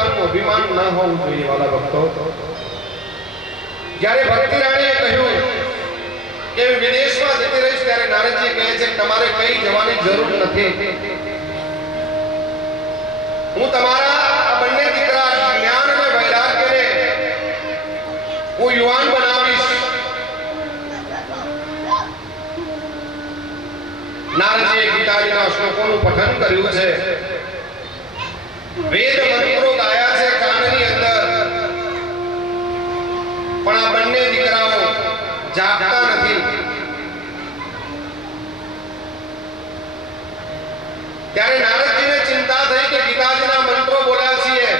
પ્રકારનું અભિમાન ન હોવું જોઈએ વાલા ભક્તો. જ્યારે ભક્તિ રાણીએ કહ્યું કે વિદેશમાં જતી રહીશ ત્યારે નારદજી કહે છે કે તમારે કઈ જવાની જરૂર નથી. હું તમારા આ બંને દીકરા જ્ઞાન અને વૈરાગ્યને હું યુવાન બનાવીશ. નારદજીએ ગીતાજીના શ્લોકોનું પઠન કર્યું છે. વેદ મંત્રો ગાયા છે કાનની અંદર, પણ આ બંને દીકરાઓ જાગતા નથી. ત્યારે નારદજીને ચિંતા થઈ કે ગીતાજીના મંત્રો બોલ્યા છીએ,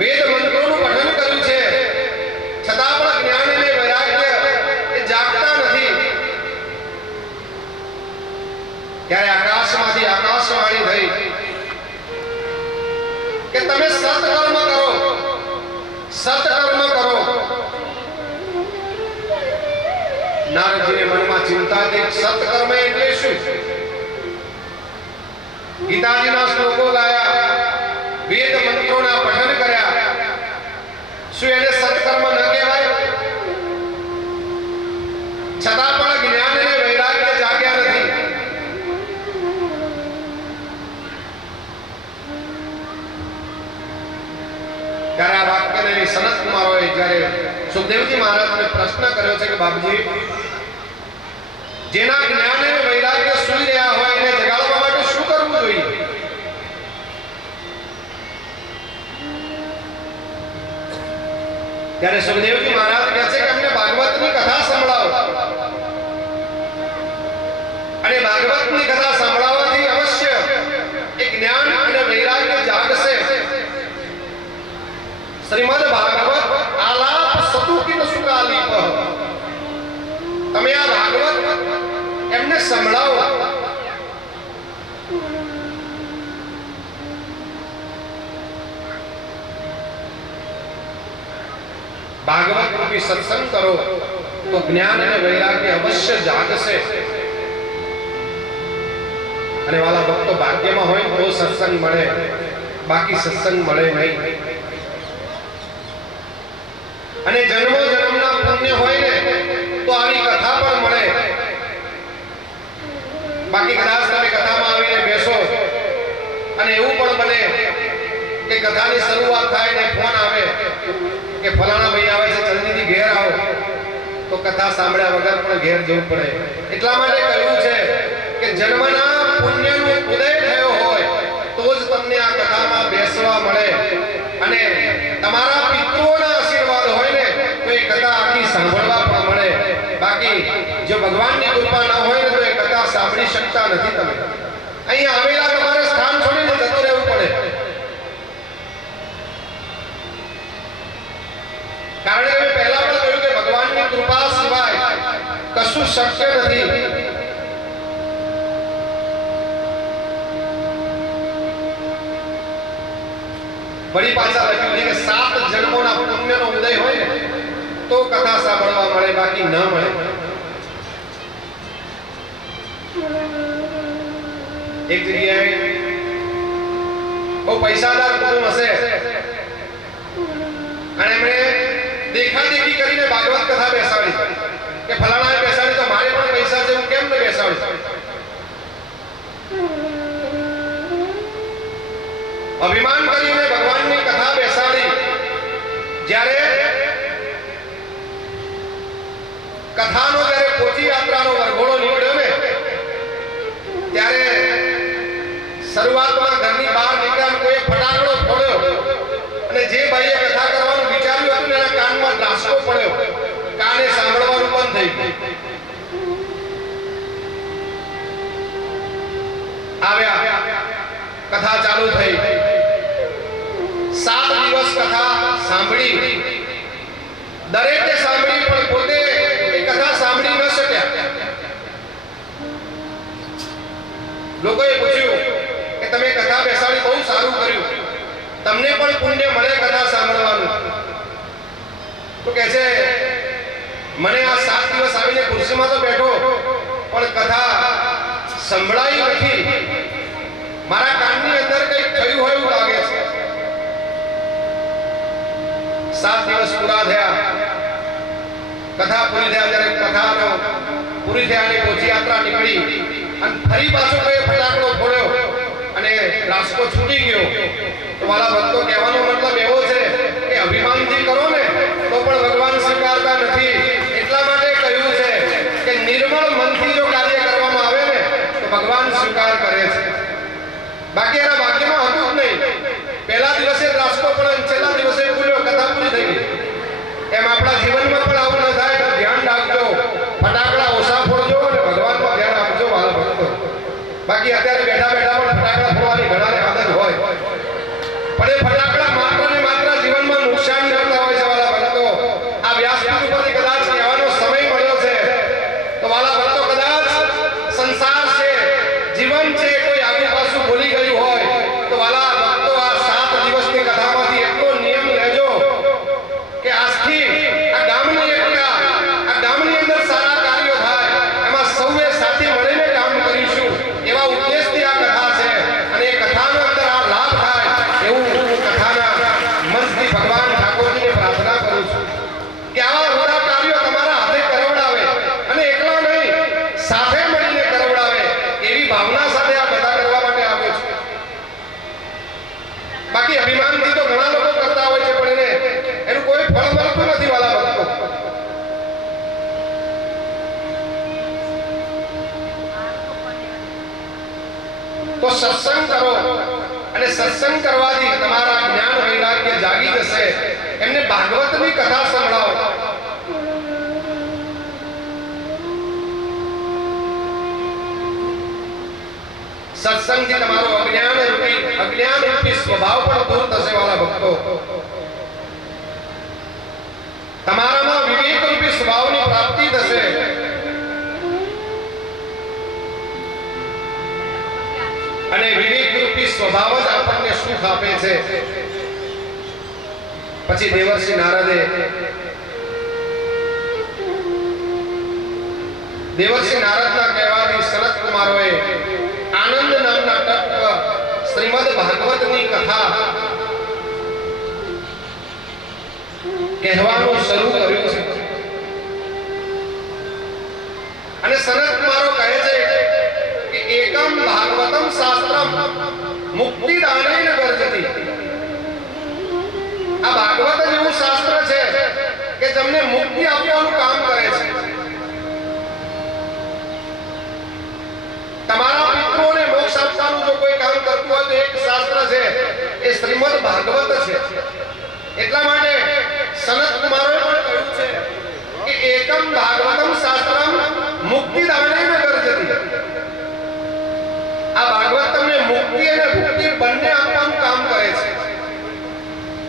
વેદ મંત્રોનું પઠન કર્યું છે, છતાં પણ જ્ઞાન અને વૈરાગ્ય એ જાગતા નથી. ત્યારે આકાશમાંથી આકાશવાણી થઈ કે તમે સત્કર્મ કરો, સત્કર્મ કરો. નારદજીને મનમાં ચિંતા થઈ, સત્કર્મ એટલે શું? ગીતાજીના શ્લોકો ગાયા, વેદ મંત્રોના પઠન કર્યા, શું એને સત્કર્મ ન કહેવાય? છતાં પણ જ્ઞાન અને વૈરાગ્ય જાગ્યા નથી. ત્યારે આ વાક્યને સનત કુમારોએ જ્યારે સુખદેવજી મહારાજને પ્રશ્ન કર્યો છે કે બાપજી, જેના જ્ઞાન અને વૈરાગ્ય સૂઈ રહ્યા હોય એને જગાડવા માટે શું કરવું જોઈએ? ત્યારે સુખદેવજી મહારાજ કહે છે કે અમને ભાગવતની કથા સંભળાવો, અને ભાગવતની કથા સંભળાવવાથી અવશ્ય એ જ્ઞાન અને વૈરાગ્ય જાગશે. શ્રીમદ ભાગવત આલાપ સતુકિત સુકાલીપ. તમે આ ભાગવત એમને સંભળાવો. ભાગવત રૂપી સત્સંગ કરો તો જ્ઞાન અને વૈરાગ્ય અવશ્ય જાગશે. અને વાલા ભક્તો, ભાગ્યમાં હોય તો સત્સંગ મળે, બાકી સત્સંગ મળે નહીં. અને જન્મો જન્મના પુણ્ય હોય ને તો આવી કથા પણ મળે. બાકી કદાચ તમે કથામાં આવીને બેસો અને એવું પણ બને કે કથાની શરૂઆત થાય ને ફોન આવે કે ફલાણા ભાઈ આવે છે, જલ્દીથી ઘેર આવો, તો કથા સાંભળ્યા વગર પણ ઘેર જવું પડે. એટલા માટે કહ્યું છે કે જન્મના પુણ્યનો ઉદય થયો હોય તો જ તમને આ કથામાં બેસવા મળે. અને તમારા પિતૃઓના આશીર્વાદ હોય ને તો એ કથા આખી સાંભળવા પણ મળે. બાકી જો ભગવાનની કૃપા ન હોય ને તો એ કથા સાંભળી શકતા નથી. તમે અહીં આવેલા તમારે સ્થાન છોડીને જતું રહેવું પડે. કારણ કે મેં પહેલા પણ કહ્યું કે ભગવાનની કૃપા સિવાય કશું શક્ય નથી. વળી પાછા લખ્યું છે કે 7 જન્મોના પુણ્યનો ઉદય હોય ને તો કથા સાંભળવા મળે, બાકી ન મળે. એક જગ્યાએ બહુ પૈસાદાર કુટુંબ હશે અને એમણે દેખાદેખી કરીને ભાગવત કથા બેસાડી કે ફલાણાએ બેસાડી તો મારે પણ પૈસા છે, હું કેમ ન બેસાડું? અભિમાન કરીને ભગવાનની કથા બેસાડી. જ્યારે કથાનો જ્યારે કોચી યાત્રાનો વરઘોડો નીકળ્યો ને ત્યારે શરૂઆતમાં ઘરની બહાર નીકળ્યા, કોઈ ફટાકડો ફોડ્યો અને જે ભાઈએ કથા કરવાનું વિચાર્યું હતું એના કાનમાં ધ્રાસકો પડ્યો, કાને સાંભળવાનું બંધ થઈ ગયું. આવ્યા, કથા ચાલુ થઈ, 7 દિવસ કથા સાંભળી. દરેકે સાંભળી પણ પોતે એ કથા સાંભળી ન શક્યા. લોકોએ પૂછ્યું કે તમે કથા બેસાડી, બહુ સારું કર્યું, તમને પણ પુણ્ય મળે કથા સાંભળવાનું. તો કહે છે મને આ 7 દિવસ આવીને ખુરશીમાં તો બેઠો પણ કથા સંભળાઈ નથી. મારા કાનની અંદર કંઈક થયું હોય એવું લાગે છે. 7 દિવસ પૂરા થયા, કથા પૂરી થયા, જ્યારે કથા પૂરી થયાની પોચી યાત્રા નીકળી અને ફરી પાછો કોઈ ફટાકડો ફોડ્યો અને રાસ્તો છૂટી ગયો. તો મારા ભક્તો, કહેવાનો મતલબ એવો છે કે અભિમાનથી કરો ને તો પણ ભગવાન સ્વીકારતા નથી. એટલા માટે કહ્યું છે કે નિર્મળ મનથી જો કાર્ય કરવામાં આવે ને તો ભગવાન સ્વીકાર કરે છે. બાકી એના ભાગ્યમાં હતું જ નહીં. પહેલા દિવસે રાસ્તો પણ છેલ્લા દિવસે ભૂલ્યો, કથા પૂરી થઈ ગઈ. એમ આપણા જીવનમાં પણ આવું ન થાય તો ધ્યાન રાખજો, ફટાકડા ઓછા ફોડજો અને ભગવાનનું ધ્યાન આપજો વાલા ભક્તો. બાકી અત્યારે બેઠા બેઠા પણ ફટાકડા ફોડવાની ઘણાને આદત હોય, પણ એ ફટાકડા માત્ર ને માત્ર જીવનમાં નુકસાન કરતા હોય છે વાલા ભક્તો. આ વ્યાસપીઠ ઉપરથી કદાચ કહેવાનો સમય મળ્યો છે તો વાલા ભક્તો, કદાચ સંસાર છે, જીવન છે, કોઈ આગળ પાછું ભૂલી ગયું હોય તો વાલા ભક્તો, આ 7 દિવસની કથામાંથી એટલો નિયમ લેજો કે આજથી આ ગામની એકતા, આ ગામની અંદર સારા કાર્યો થાય, એમાં સૌએ સાથે મળીને કામ કરીશું એવા ઉદ્દેશથી આ કથા છે. અને એ કથાનો અંદર આ લાભ થાય એવું કથાના મંચથી ભગવાન ઠાકોરજીને પ્રાર્થના કરું છું કે આવા મોટા કાર્યો તમારા હાથે કરવડાવે અને એકલા નહીં, સાથે મળીને કરવડાવે એવી ભાવના સાથે આ કથા કરવા માટે આવ્યો છું. બાકી અભિમાનથી તો ઘણા લોકો કરતા હોય છે, પણ એનું કોઈ ફળ મળતું નથી વાલા ભક્તો. તો સત્સંગ કરો અને સત્સંગ કરવાથી તમારા જ્ઞાન વૈરાગ્ય જાગી જશે. એમને ભાગવતની કથા સંભળાવો. સત્સંગથી તમારો અજ્ઞાન રૂપી સ્વભાવ પણ દૂર થશે વાલા ભક્તો. તમારામાં વિવેક રૂપી સ્વભાવની પ્રાપ્તિ થશે. અને વિવેક રૂપી સ્વભાવ જ આપણને સુખ આપે છે. પછી દેવર્ષિ નારદે દેવર્ષિ નારદના કહેવાથી સનત કુમારોએ આનંદ નામના તટ પર શ્રીમદ ભાગવતની કથા કહેવાનું શરૂ કર્યું છે. અને સનત કુમારો કહે છે કે એકમ ભાગવતમ શાસ્ત્રમ મુક્તિદાનેન વર્જતિ. આ ભાગવત જ એવું શાસ્ત્ર છે કે તમને મુક્તિ આપવાનું કામ કરે છે. તમારા પિતૃઓને મોક્ષ આપવાનું જો કોઈ કામ કરતું હોય તો એક શાસ્ત્ર છે, એ શ્રીમદ ભાગવત છે. એટલા માટે સનત કુમારોએ પણ કહ્યું છે કે એકમ ભાગવતમ શાસ્ત્રમ મુક્તિદાનેન વર્જતિ. આ ભાગવત તમને મુક્તિ અને મુક્તિ બંને આપવાનું કામ કરે છે.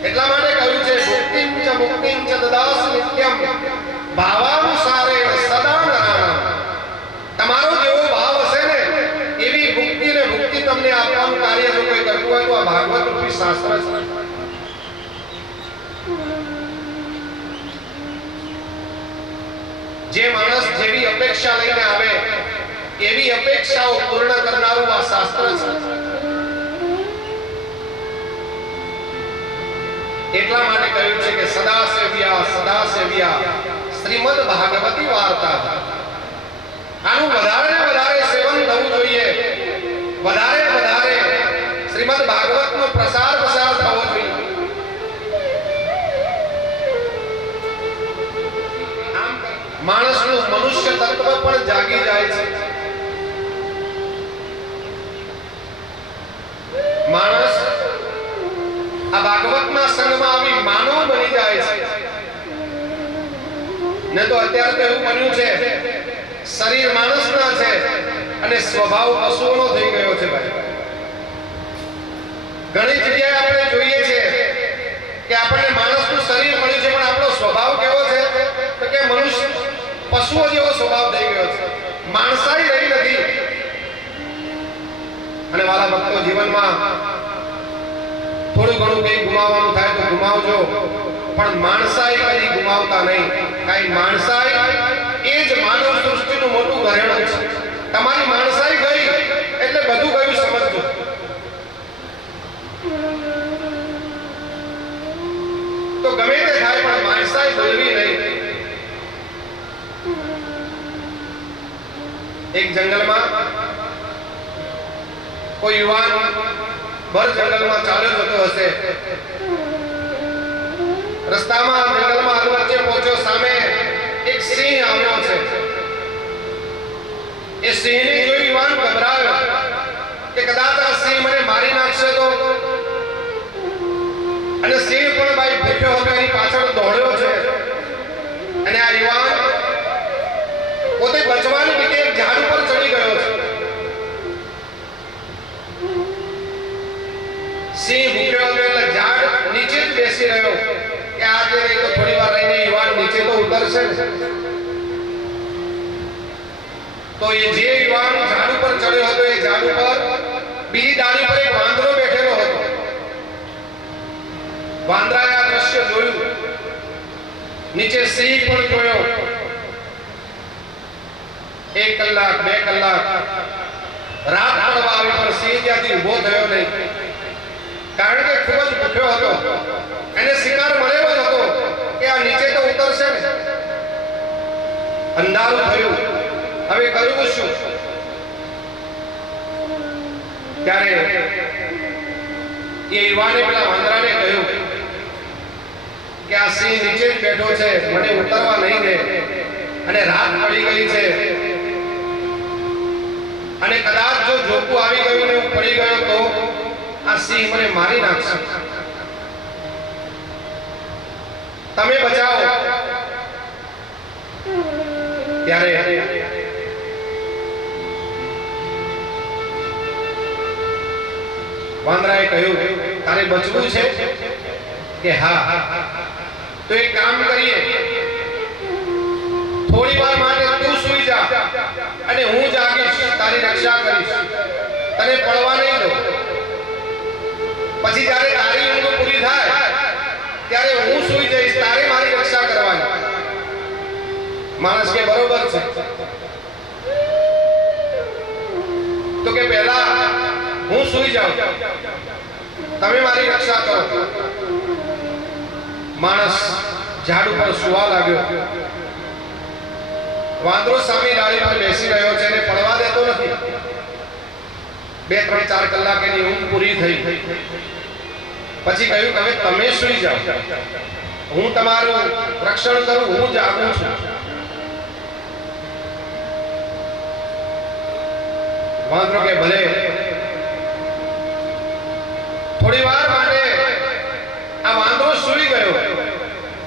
એટલા માટે કહ્યું છે મુક્તિં ચ મુક્તિં ચ દદાસ નિત્યમ ભાવાનુસારેણ સદા નરાણામ. તમારો જેવો ભાવ હશે ને એવી મુક્તિ ને મુક્તિ તમને આપવાનું કાર્ય જો કોઈ કરતું હોય તો આ ભાગવત રૂપી શાસ્ત્ર છે. જે માણસ જેવી અપેક્ષા લઈને આવે એવી અપેક્ષાઓ પૂર્ણ કરનારું આ શાસ્ત્ર છે. એટલા માટે કહ્યું છે કે સદા સેવ્યા શ્રીમદ ભાગવતી વાર્તા. આનું વધારે ને વધારે સેવન થવું જોઈએ. વધારે ને વધારે શ્રીમદ ભાગવતનો પ્રસાર થવો જોઈએ. આમ માણસનું મનુષ્ય તત્વ પણ જાગી જાય છે. માણસ આ ભાગવતના સંગમાં આવી માનવ બની જાય છે. ને તો અત્યારે તો એવું બન્યું છે, શરીર માણસના છે અને સ્વભાવ પશુઓનો થઈ ગયો છે. ભાઈ, ઘણી જગ્યાએ આપણે જોઈએ છે કે આપણને માણસનું શરીર મળ્યું છે, પણ આપણો સ્વભાવ કેવો છે તો કે મનુષ્ય પશુઓ જેવો સ્વભાવ થઈ ગયો છે. માણસાઈ રહી નથી. અને મારા ભક્તો, જીવનમાં થોડું ઘણું કંઈ ગુમાવવાનું થાય તો ગુમાવજો, પણ માણસાઈ કદી ગુમાવતા નહીં. કાંઈ માણસાઈ એ જ માનવ સૃષ્ટિનું મોટું ઘરેણું છે. તમારી માણસાઈ ગઈ એટલે બધું ગયું સમજજો. તો ગમે તે થાય માણસાઈ બોલવી નહીં. એક જંગલમાં કોઈ યુવાન ભર જંગલમાં ચાલ્યો જતો હશે. રસ્તામાં જંગલમાં વચ્ચે પહોંચ્યો, સામે એક સિંહ આવ્યો છે. એ સિંહને જોઈ યુવાન ગભરાયો કે કદાચ આ સિંહ મને મારી નાખશે તો. અને સિંહ પણ ભાઈ ભૂખ્યો હતો, એની પાછળ દોડ્યો છે. અને આ યુવાન પોતે બચવાની બીકે એક ઝાડ ઉપર ચડી ગયો છે. સિંહ ભૂખ્યો હતો એટલે ઝાડ નીચે જ બેસી રહ્યો કે આજે નહીં તો થોડી વાર રહીને યુવાન નીચે તો ઉતરશે. તો એ જે યુવાન ઝાડ ઉપર ચડ્યો હતો એ ઝાડ ઉપર બીજી ડાળી પર એક વાંદરો બેઠેલો હતો. વાંદરાએ આ દ્રશ્ય જોયું, નીચે સિંહ પણ જોયો. 1 કલાક 2 કલાક રાત પડવા આવી પણ સિંહ ત્યાંથી ઊભો થયો નહીં, કારણ કે ખૂબ જ ભૂખ્યો હતો. એને શિકાર મળેલો જ હતો કે આ નીચે તો ઉતરશે ને. અંધારું થયું, હવે કરવું શું? ત્યારે એ યુવાને પેલા વાંદરાને કહ્યું કે આ સિંહ નીચે જ બેઠો છે, મને ઉતરવા નહીં દે, અને રાત પડી ગઈ છે, અને કદાચ જો જોકું આવી ગયું ને હું પડી ગયો તો આ સિંહ મને મારી નાખશે. તમે બચાવો. ત્યારે વાંદરાએ કહ્યું, તારે બચવું છે કે હા? તો એક કામ કરીએ, થોડી વાર માટે તું સૂઈ જા અને હું જાગીશ, તારી રક્ષા કરીશ, તને પડવા નહીં દઉં. પછી જ્યારે તારી ઊંઘ પૂરી થાય ત્યારે હું સૂઈ જઈશ, તારે મારી રક્ષા કરવાની. માણસ કે બરોબર છે. તો કે પહેલા હું સૂઈ જાઉં, તમે મારી રક્ષા કરો. માણસ ઝાડ ઉપર સુવા લાગ્યો. વાંદરો સામે ડાળી પર બેસી રહ્યો છે અને પડવા દેતો નથી. 2 3 4 કલાક એની ઊંઘ પૂરી થઈ. પછી કહ્યું કે હવે તમે સૂઈ જાઓ, હું તમારું રક્ષણ કરું, હું જાગું છું. વાંદરો કે ભલે. થોડી વાર માટે આ વાંદરો સૂઈ ગયો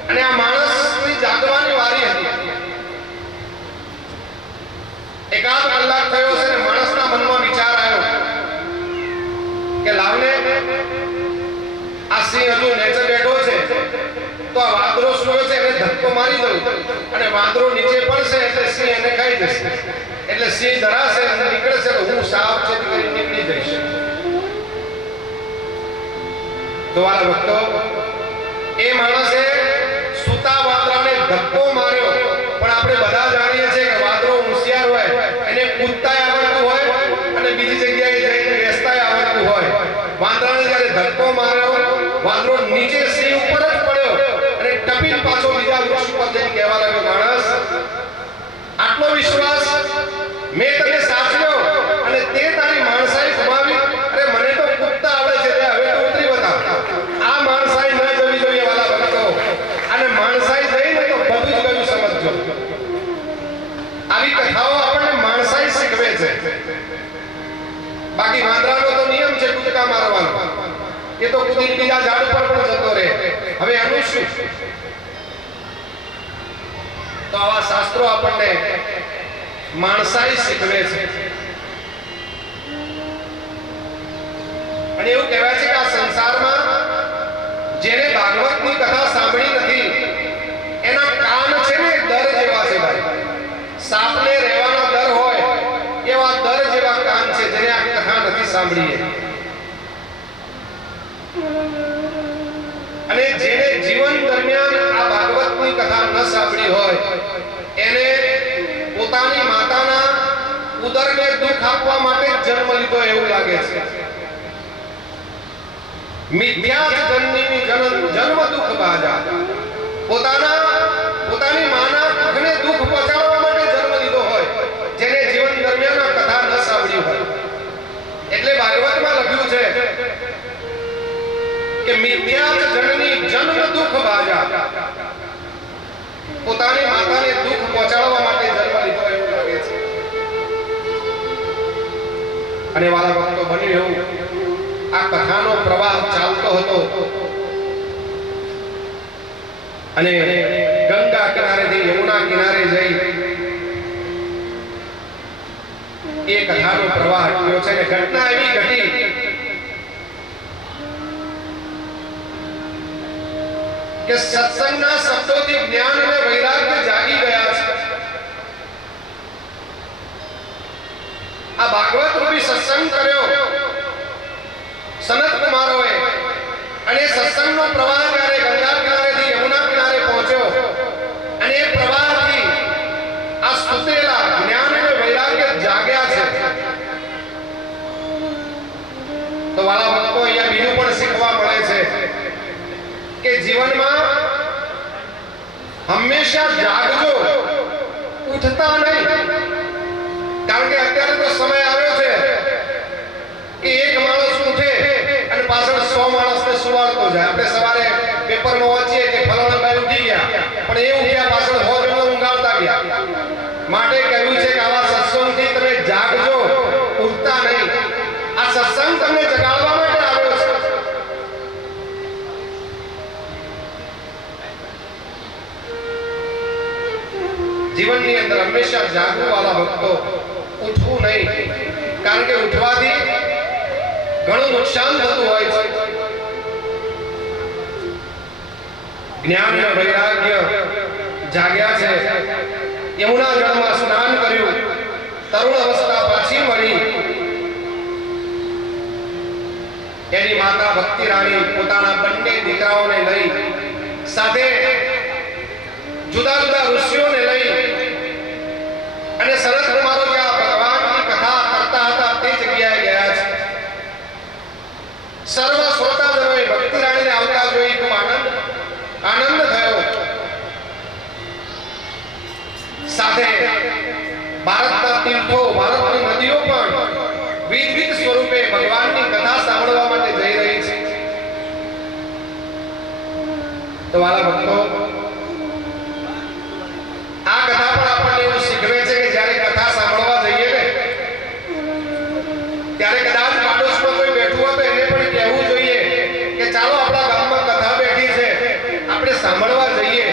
અને આ માણસની જાગવાની વારી હતી. 1 કલાક થયો છે અને માણસના મનમાં વિચાર આવ્યો કે લાવને, આ સિંહ હજુ નીચે બેઠો છે તો આ વાંદરો સૂયો છે એને ધક્કો મારી દઉં અને વાંદરો નીચે પડશે એટલે સિંહ એને ખાઈ જશે. એટલે સિંહ ડરાશે અને નીકળશે તો હું સાવચેતી કરી નીકળી જઈશ. તો વાલા ભક્તો, એ માણસે સૂતા વાંદરાને ધક્કો માર્યો. પણ આપણે બધા જાણીએ છીએ કે વાંદરો હોશિયાર હોય, એને કૂદતાય આવડતું હોય અને બીજી જગ્યાએ જઈને બેસતાય આવડતું હોય. વાંદરાને જ્યારે ધક્કો માર્યો, વાંદરો નીચે સિંહ ઉપર જ પડ્યો અને ટપીને પાછો બીજા વૃક્ષ ઉપર જઈને કહેવા લાગ્યો, માણસ, આટલો વિશ્વાસ મેં તને સાચવ્યો અને તે તારી માણસાઈ ગુમાવી. અરે મને તો કૂદતા આવડે છે, હવે તો ઉતરી બતા. આ માણસાઈ ન જવી જોઈએ વાલા ભક્તો. અને માણસાઈ જઈને તો બધું જ ગયું સમજજો. આવી કથાઓ આપણને માણસાઈ શીખવે છે. બાકી વાંદરાનો તો નિયમ છે કૂદકા મારવાનો, એ તો કૂદીને બીજા ઝાડ પર પણ જતો રહે. હવે આનું શું? તો આવા શાસ્ત્રો આપણને માણસાઈ શીખવે છે. અને એવું કહેવાય છે કે આ સંસારમાં જેને ભાગવતની કથા સાંભળી નથી એના કાન છે ને દર જેવા છે ભાઈ. સાપને રહેવાનો દર હોય એવા દર જેવા કાન છે જેને આ કથા નથી સાંભળી. અને જેને જીવન દરમિયાન આ ભાગવતની કથા ન સાંભળી હોય એને પોતાની માતાના ઉદરને દુઃખ આપવા માટે જન્મ લીધો એવું લાગે છે. મિથ્યા જન્મની જન્મ દુઃખ બાજા. પોતાના વિદ્યા જનની જન્મ દુઃખ બાજા, પોતાની માતાને દુઃખ પહોંચાડવા માટે જન્મ લીધો એવું લાગે છે. અને વાલા ભક્તો, બન્યું એવું, આ કથાનો પ્રવાહ ચાલતો હતો અને ગંગા કિનારેથી યમુના કિનારે જઈ એ કથાનો પ્રવાહ અટક્યો છે. અને ઘટના એવી ઘટી કે સત્સંગના શબ્દોથી જ્ઞાન અને વૈરાગ્ય જાગી ગયા છે. આ ભાગવત રૂપી સત્સંગ કર્યો સનત કુમારોએ, અને સત્સંગનો પ્રવાહ જ્યારે ગંગા કિનારેથી યમુના કિનારે પહોંચ્યો અને એ પ્રવાહથી આ સુતેલા જ્ઞાન અને વૈરાગ્ય જાગ્યા છે. તો વાલા ભક્તો, અહીંયા બીજું પણ શીખવા મળે છે કે જીવનમાં હંમેશા જાગજો, ઉઠતા નહીં. કારણ કે અત્યારે તો સમય આવ્યો છે કે એક માણસ ઉઠે અને પાછળ 100 માણસને સુવાડતો જાય. આપણે સવારે પેપરમાં વાંચીએ કે ફલાણા ભાઈ ઉઠી ગયા, પણ એ ઉઠ્યા પાછળ 100 જણને ઊંઘાડતા ગયા. માટે કહ્યું છે કે આવા સત્સંગથી તમે જાગજો, ઉઠતા નહીં. આ સત્સંગ તમને જગાડવા માટે આવ્યો છે. જીવનની અંદર હંમેશા જાગવું વાલા ભક્તો, ઉઠવું નહીં. કારણ કે ઉઠવાથી ઘણું નુકસાન થતું હોય છે. જ્ઞાન અને વૈરાગ્ય જાગ્યા છે. યમુના જળમાં સ્નાન કર્યું, તરુણ અવસ્થા પાછી મળી. એની માતા ભક્તિ રાણી પોતાના બંને દીકરાઓને લઈ, સાથે જુદા જુદા ઋષિઓને લઈ અને સરસ કુમારો જ્યાં ભગવાનની કથા કરતા હતા તે જગ્યાએ ગયા છે. સર્વ શ્રોતાજનોએ ભક્તિ રાણીને આવતા જોઈ ખૂબ આનંદ થયો. સાથે ભારતના તીર્થો, ભારતની નદીઓ પણ વિવિધ સ્વરૂપે ભગવાનની કથા સાંભળવા માટે જઈ રહી છે. તો વાલા ભક્તો, આ કથા પણ આપણને એવું શીખવે છે કે જ્યારે કથા સાંભળવા જઈએ ને ત્યારે કદાચ પાડોશમાં કોઈ બેઠું હોય તો એને પણ કહેવું જોઈએ કે ચાલો આપણા ગામમાં કથા બેઠી છે, આપણે સાંભળવા જઈએ.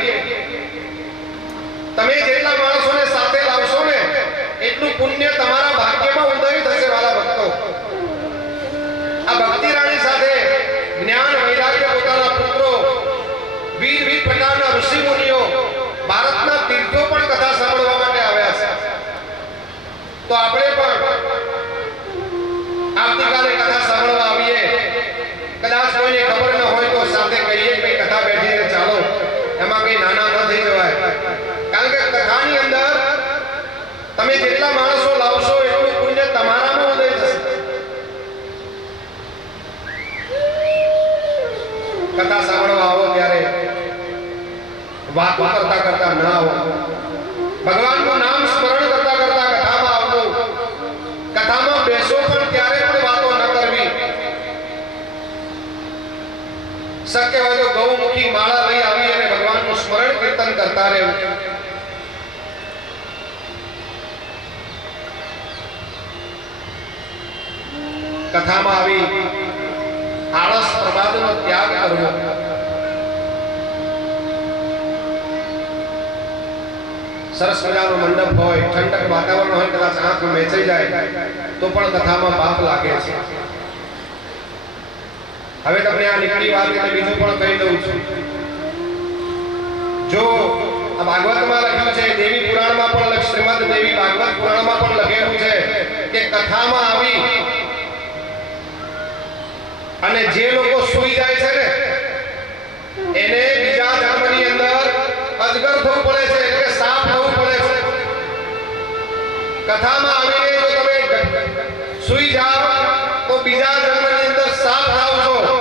તમે જેટલા માણસોને સાથે લાવશો ને એટલું પુણ્ય તમારા ભાગ્યમાં ઉદય થશે વાલા ભક્તો. આ ભક્તિ રાણી સાથે જ્ઞાન વૈરાગ્ય પોતાના પુત્રો, વિવિધ પ્રકારના ઋષિ મુનિઓ, ભારતના તીર્થો પણ કથા સાંભળવા માટે આવ્યા છે. તો આપણે પણ આવતીકાલે કથા સાંભળવા આવીએ. કદાચ કોઈને ખબર ન હોય તો સાથે કહીએ કે કથા બેઠી છે, ચાલો. એમાં કઈ નાના ન થઈ જવાય. કારણ કે કથાની અંદર તમે જેટલા માણસો લાવશો એટલું પુણ્ય તમારામાં ઉદય થશે. કથા સાંભળવા આવો ત્યારે વાત કરતા કરતા ન આવો. ભગવાનનું નામ સ્મરણ કરતા કરતા કથામાં આવવું. કથામાં બેસો પણ ત્યારે પણ વાતો ન કરવી. શક્ય હોય તો ગૌમુખી માળા લઈ આવી અને ભગવાનનું સ્મરણ કીર્તન કરતા રહેવું. કથામાં આવી આળસ પ્રમાદનો ત્યાગ કરવો. સરસ મજાનો મંડપ હોય, ઠંડક વાતાવરણ હોય, કદાચ આંખ મેચાઈ જાય તો પણ કથામાં પાપ લાગે છે. હવે તમને આ નીકળી વાત એટલે બીજું પણ કહી દઉં છું. જો આ ભાગવતમાં લખ્યું છે, દેવી પુરાણમાં પણ શ્રીમદ દેવી ભાગવત પુરાણમાં પણ લખેલું છે કે કથામાં આવી અને જે લોકો સૂઈ જાય છે ને એને બીજા જન્મની અંદર અજગર થવું પડે છે, એટલે સાપ થવું પડે છે. કથામાં આવીને જો તમે સૂઈ જાઓ તો બીજા જન્મની અંદર સાપ થાવ છો.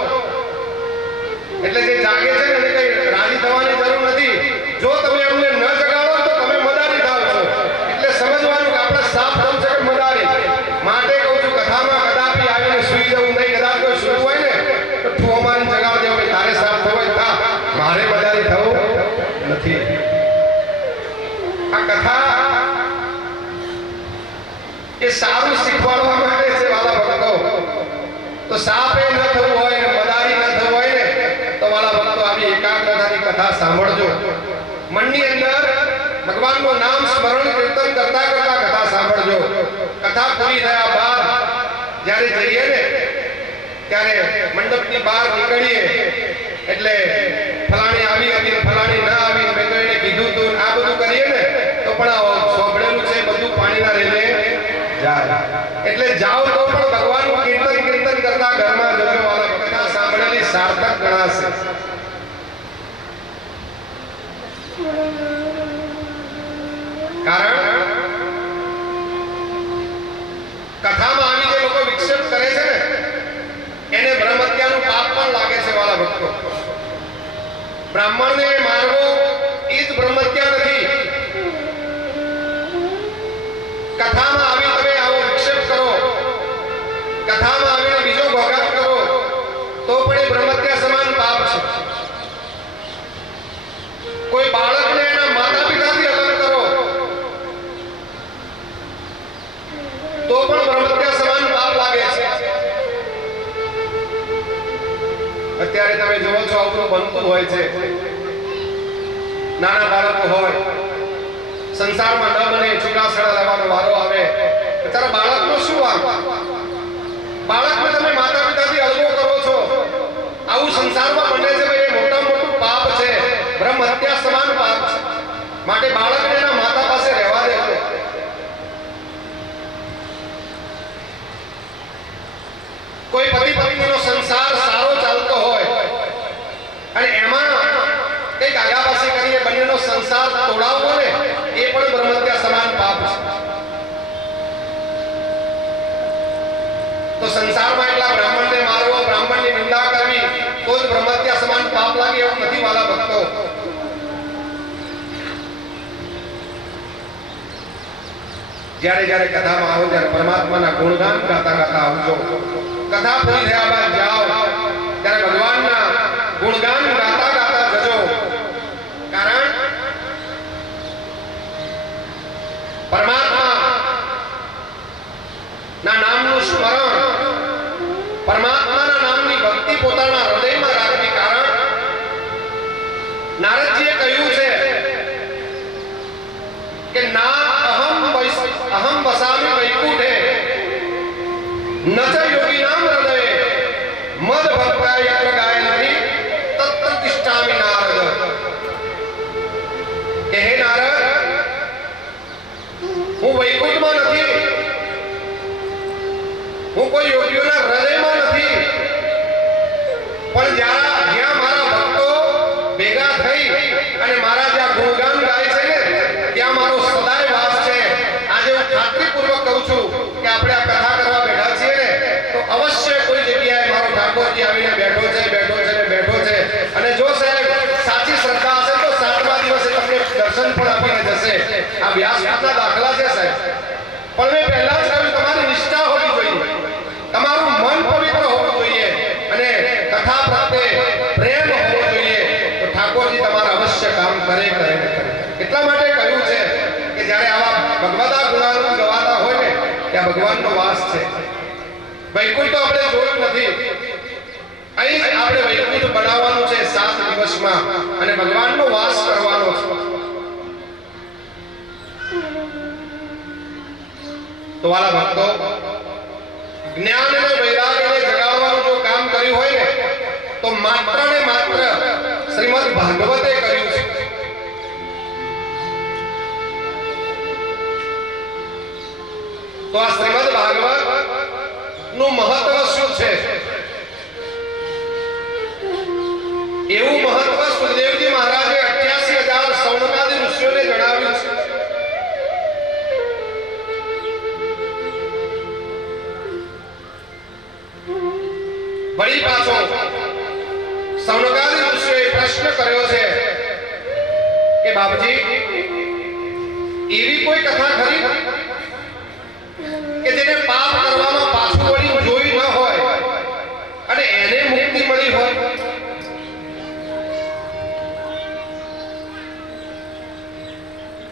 એટલે જે જાગે છે ને એને કઈ રાજી થવાની જરૂર નથી. જો તમે એમને ન જગાડો તો તમે મદારી થાવ છો. એટલે સમજવાનું કે આપણે સાપ થવું છે કે મદારી. માટે કહું છું, કથામાં કદાપી આવીને સૂઈ જવું નહીં. કદાચ કોઈ સૂવું હોય ને તો ઠુઓ મારીને જગાડ દેવો કે તારે મારે બધાને થવું નથી. આ કથા એ સારું શીખવાડવા માટે છે વાલા ભક્તો. તો સાપે ન થવું હોય ને મદારી ન થવું હોય ને તો વાલા ભક્તો આવી એકાગ્રતાની કથા સાંભળજો. મનની અંદર ભગવાનનું નામ સ્મરણ કીર્તન કરતા કરતા કથા સાંભળજો. કથા પૂરી થયા બાદ જ્યારે જઈએ ને ત્યારે મંડપની બહાર નીકળીએ એટલે ફલાણી આવી હતી ફલાણી ના આવી મેં તો એને કીધું તું આ બધું કરીએ ને તો પણ સોંભળેલું છે બધું પાણીના રેલે જાય. એટલે જાઓ તો પણ ભગવાનનું કીર્તન કરતા ઘરમાં જજો વાલા. કથા સાંભળેલી સાર્થક ગણાશે. કારણ કથામાં આવી જે લોકો વિક્ષેપ કરે છે ને એને બ્રહ્મ હત્યાનું પાપ પણ લાગે છે વાલા ભક્તો. બ્રાહ્મણને મારવો એ જ બ્રહ્મ હત્યા નથી. કથામાં આવી તમે આવો વિક્ષેપ કરો, કથામાં આવીને બીજો ઘોઘાટ કરો તો પણ એ બ્રહ્મ હત્યા સમાન પાપ છે. કોઈ બાળકને એના માતા પિતાથી અલગ કરો તો પણ બ્રહ્મ હત્યા સમાન પાપ લાગે છે. અત્યારે તમે જોવો છો આવું બનતું હોય છે. નાના બાળકો હોય સંસારમાં ન બને છૂટાછેડા લેવાનો વારો આવે ત્યારે બાળકનો શું વાંક? બાળકને તમે માતા પિતાથી અલગો કરો છો. આવું સંસારમાં બને છે ભાઈ, એ મોટું પાપ છે. બ્રહ્મ હત્યા સમાન પાપ છે. માટે બાળકને એના માતા પાસે રહેવા દેજો. કોઈ પતિ પત્નીનો સંસાર સારો ચાલતો હોય અને એમાં કઈક આગાપાસી કરીને બંનેનો સંસાર તોડાવવો ને એ પણ બ્રહ્મ હત્યા સમાન પાપ છે. તો સંસારમાં એટલા બ્રાહ્મણને મારવો, બ્રાહ્મણની નિંદા કરવી તો જ બ્રહ્મ હત્યા સમાન પાપ લાગે એવું નથી વાલા ભક્તો. જ્યારે જ્યારે કથામાં આવો ત્યારે પરમાત્માના ગુણગાન ગાતા ગાતા આવજો. કથા પૂરી થયા બાદ જાઓ ત્યારે ભગવાનના ગુણગાન ગાતા ગાતા જજો. કારણ પરમાત્મા ના નામનું સ્મરણ, પરમાત્માના નામની ભક્તિ પોતાના હૃદયમાં રાખવી. કારણ નારદજીએ કહ્યું છે કે ના અહમ વસામી વૈકુંઠે ન ચ યોગીનામ હૃદયે મદ ભક્તા યત્ર ગાયન્તિ તત્ર તિષ્ઠામિ નારદ. કે હે નારદ, હું વૈકુંઠમાં નથી, હું કોઈ યોગીઓના હૃદયમાં નથી, પણ જ્યાં મારા ભક્તો ભેગા થઈ અને મારા જ્યાં ગુણગાન ગાય છે ને ત્યાં મારો સદાય વાસ છે. આજે હું ખાતરીપૂર્વક કહું છું કે આપણે આ કથા કરવા બેઠા છીએ ને તો અવશ્ય કોઈ જગ્યાએ મારો ઠાકોરજી આવીને બેઠો છે. અને જો સાહેબ સાચી શ્રદ્ધા હશે તો 7મા દિવસે તમને દર્શન પણ આપીને જશે. આ વ્યાસપીઠના દાખલા છે સાહેબ. પણ મેં પહેલા જ કહ્યું તમારી નિષ્ઠા હોવી જોઈએ, તમારું મન પવિત્ર હોવું જોઈએ અને કથા પ્રત્યે પ્રેમ હોવો જોઈએ. તો ઠાકોરજી તમારા અવશ્ય કામ કરે. એટલા માટે કહ્યું છે કે જ્યારે આવા ભગવદા ગુણાનું ગવાતા હોય ને ત્યાં ભગવાનનો વાસ છે. વૈકુંઠ તો આપણે જોયું નથી, અહીં આપણે વૈકુંઠ બનાવવાનું છે 7 દિવસમાં અને ભગવાનનો વાસ કરવાનો છે. તો વાલા ભક્તો, જ્ઞાન અને વૈરાગ્યને જગાડવાનું જો કામ કર્યું હોય ને તો માત્ર ને માત્ર શ્રીમદ ભાગવતે કર્યું છે. તો આ શ્રીમદ ભાગવત નું મહત્વ શું છે? એવું મહત્વ સુખદેવજી મહારાજે 88,000 સૌનકાદી ઋષિઓને જણાવ્યું છે. વળી પાછો સૌનકાદી ઋષિઓએ પ્રશ્ન કર્યો છે કે બાપજી, એવી કોઈ કથા ખરી કે જેને પાપ કરવામાં પાછું વળી જોઈ ન હોય અને એને મુક્તિ મળી હોય?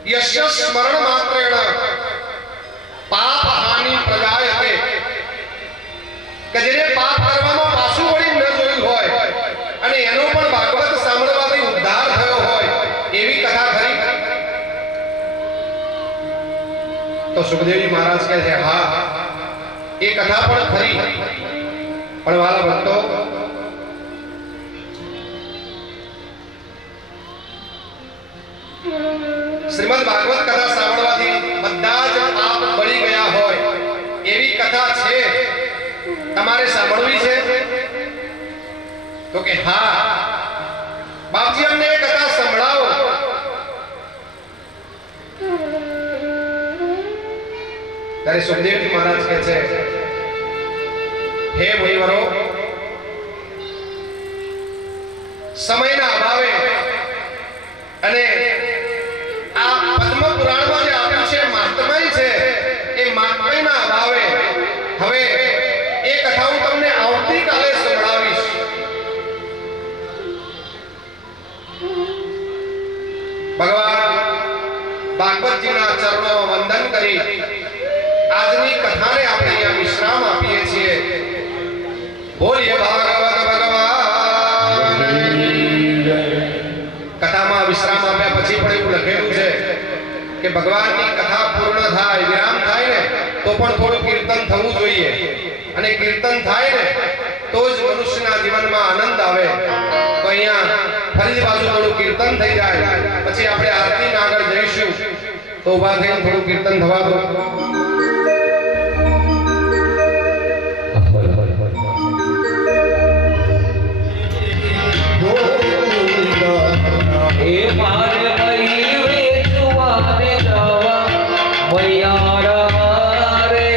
यस्य स्मरण मात्रेण पाप हानि प्रजायते કે જેને પાપ કરવામાં પાછું વળી ન જોયું હોય અને એનો પણ ભાગવત સાંભળવાથી ઉદ્ધાર થયો હોય એવી કથા ખરી? તો સુખદેવજી મહારાજ કહે છે હા એ કથા પણ ખરી, પણ વાલા ભક્તો શ્રીમદ ભાગવત કથા સાંભળવાથી બધા જ પાપ બળી ગયા હોય એવી કથા છે, તમારે સાંભળવી છે? તો કે હા બાપજી અમને એ કથા સંભળાવો. ત્યારે સુખદેવજી મહારાજ કહે છે હે મુનિવરો, સમયના અભાવે અને આ પદ્મ પુરાણમાં જે આપ્યું છે મહાત્મય છે એ મહાત્મયના અભાવે હવે એ કથા હું તમને આવતીકાલે સંભળાવીશ. ભગવાન ભાગવતજીના ચરણોમાં વંદન કરી આજની કથાને આપણે અહીંયા વિશ્રામ આપીએ છીએ. બોલીએ ભાગવત ભગવાન. કથામાં વિશ્રામ આપ્યા પછી પણ એવું લખેલું છે કે ભગવાનની કથા પૂર્ણ થાય વિરામ થાય ને તો પણ થોડું કીર્તન થવું જોઈએ, અને કીર્તન થાય ને તો જ મનુષ્યના જીવનમાં આનંદ આવે. તો અહીંયા ફરી પાછું થોડું કીર્તન થઈ જાય પછી આપણે આરતીના આગળ જઈશું. તો ઊભા થઈને થોડું કીર્તન થવા દો. એ મારે મહી વેચવાને જવા મૈયારા રે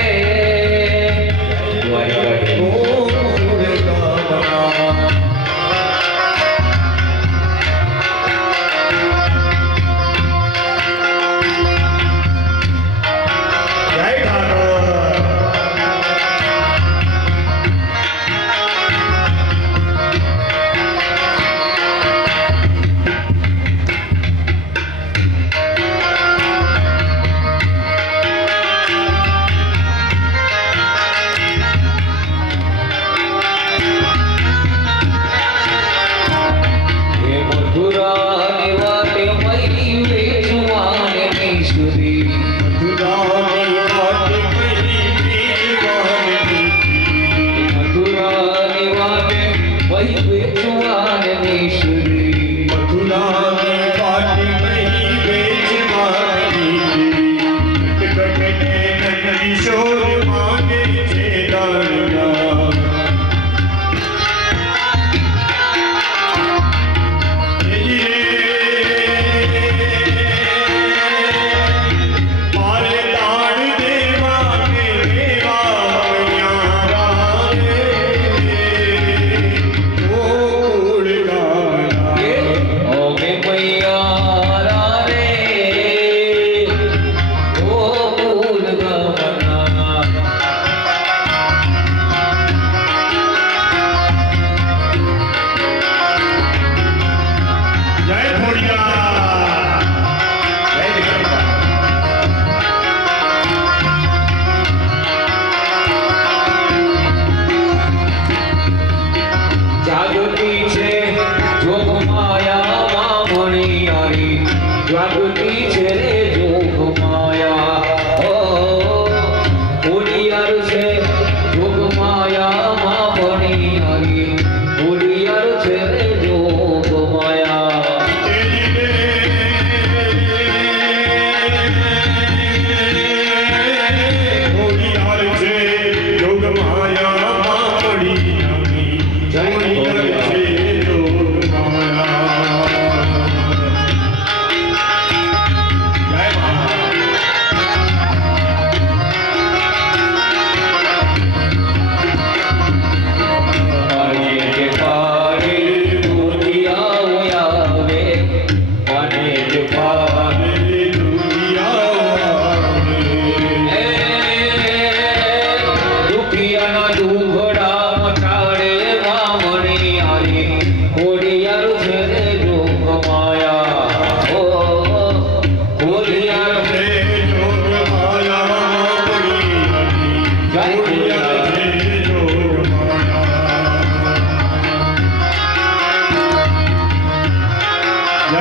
જય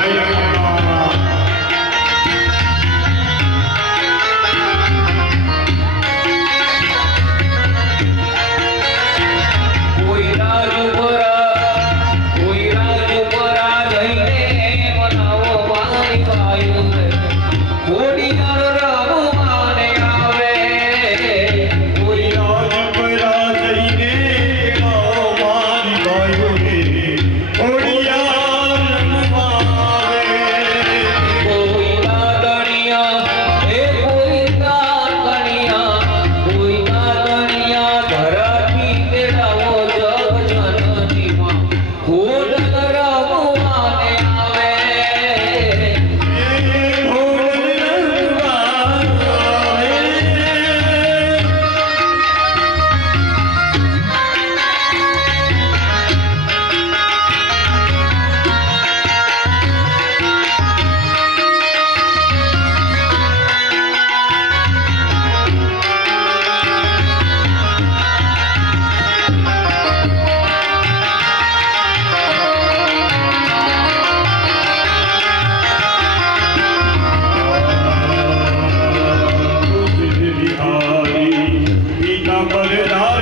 રામ કોઈ રાજપરા જઈને મનાવો મારી વાયુ ઘોડિયાર રમવાને આવે કોઈ રાજપરા જઈને ગાઓ મારી ગાયો રે ઘોડિયાર રમવાવે કોઈ કાદણિયા એ કોઈ કાદણિયા ધરાથી તેડાવો જગ જનનીમાં ઘોડ રમવાને આવે ભગવાન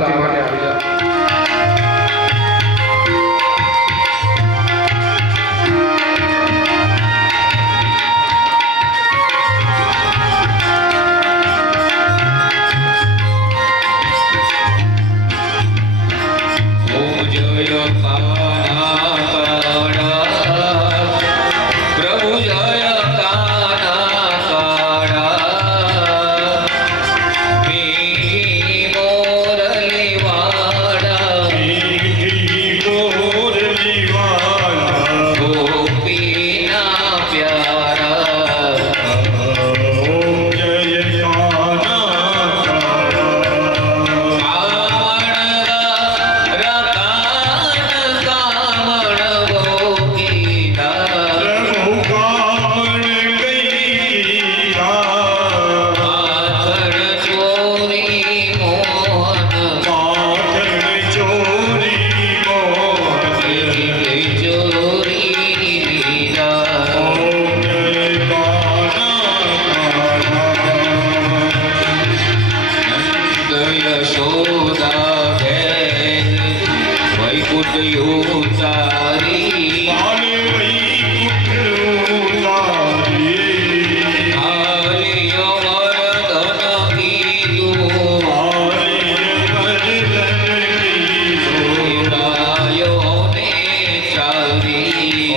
આરતી માટે આવી જાઓ ઓમ જય કાના કાળા પ્રભુ જય કાના કાળા મીઠી મોરલી વાળા મીઠી મોરલીવાળા ગોપીના પ્યારા ઓમ જય કાના પ્રભુ કામણ કૈયા પાથર ચોરી મોહન ઓમ જય વૈકુંઠ કાને વૈકુંઠ ઉતારી આલિય વરદન કીધું ગાયોને ચાલી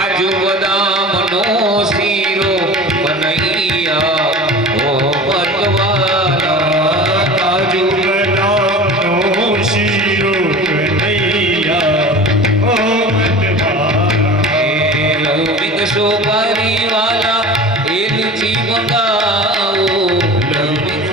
કાજુ બદામનો શીરો કનૈયા ઓ મતવાલા કાજુ બદામનો શીરો કનૈયા ઓ મતવાલા લવિંગ સુપારી વાલા એલચી મંગાવો લવિંગ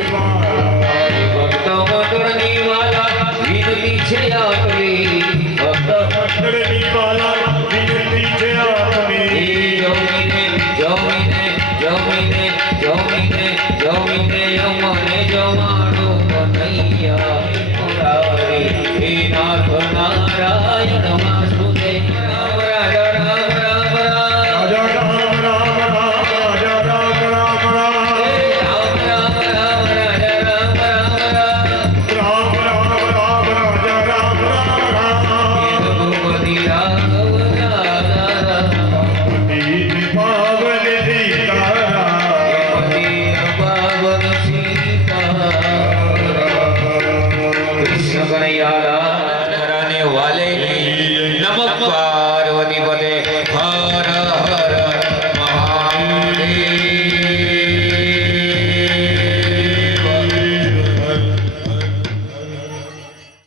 ભક્ત મંડળની વાલા વિનતી છે આપણી ભક્ત મંડળની વાલા વિનતી છે આપણી જમીને જમીને જમીને જમીને જમીને અમને જમાડો કનૈયા મુરારે હે નાથ નારાયણ વાસુદેવ રામ રાજા રામ રામ રામ રાજા રામ રામ રામ રાજા રામ રામ રામ રામ રામ રામ રાજા રામ રામ રામ રામ રામ રામ રાજા રામ રામ રામ રઘુપતિ રાઘવ રાજા રામ દીન પાવન દીકારા પતિ પાવન સીતા કૃષ્ણ કનૈયા રાધાને વાલે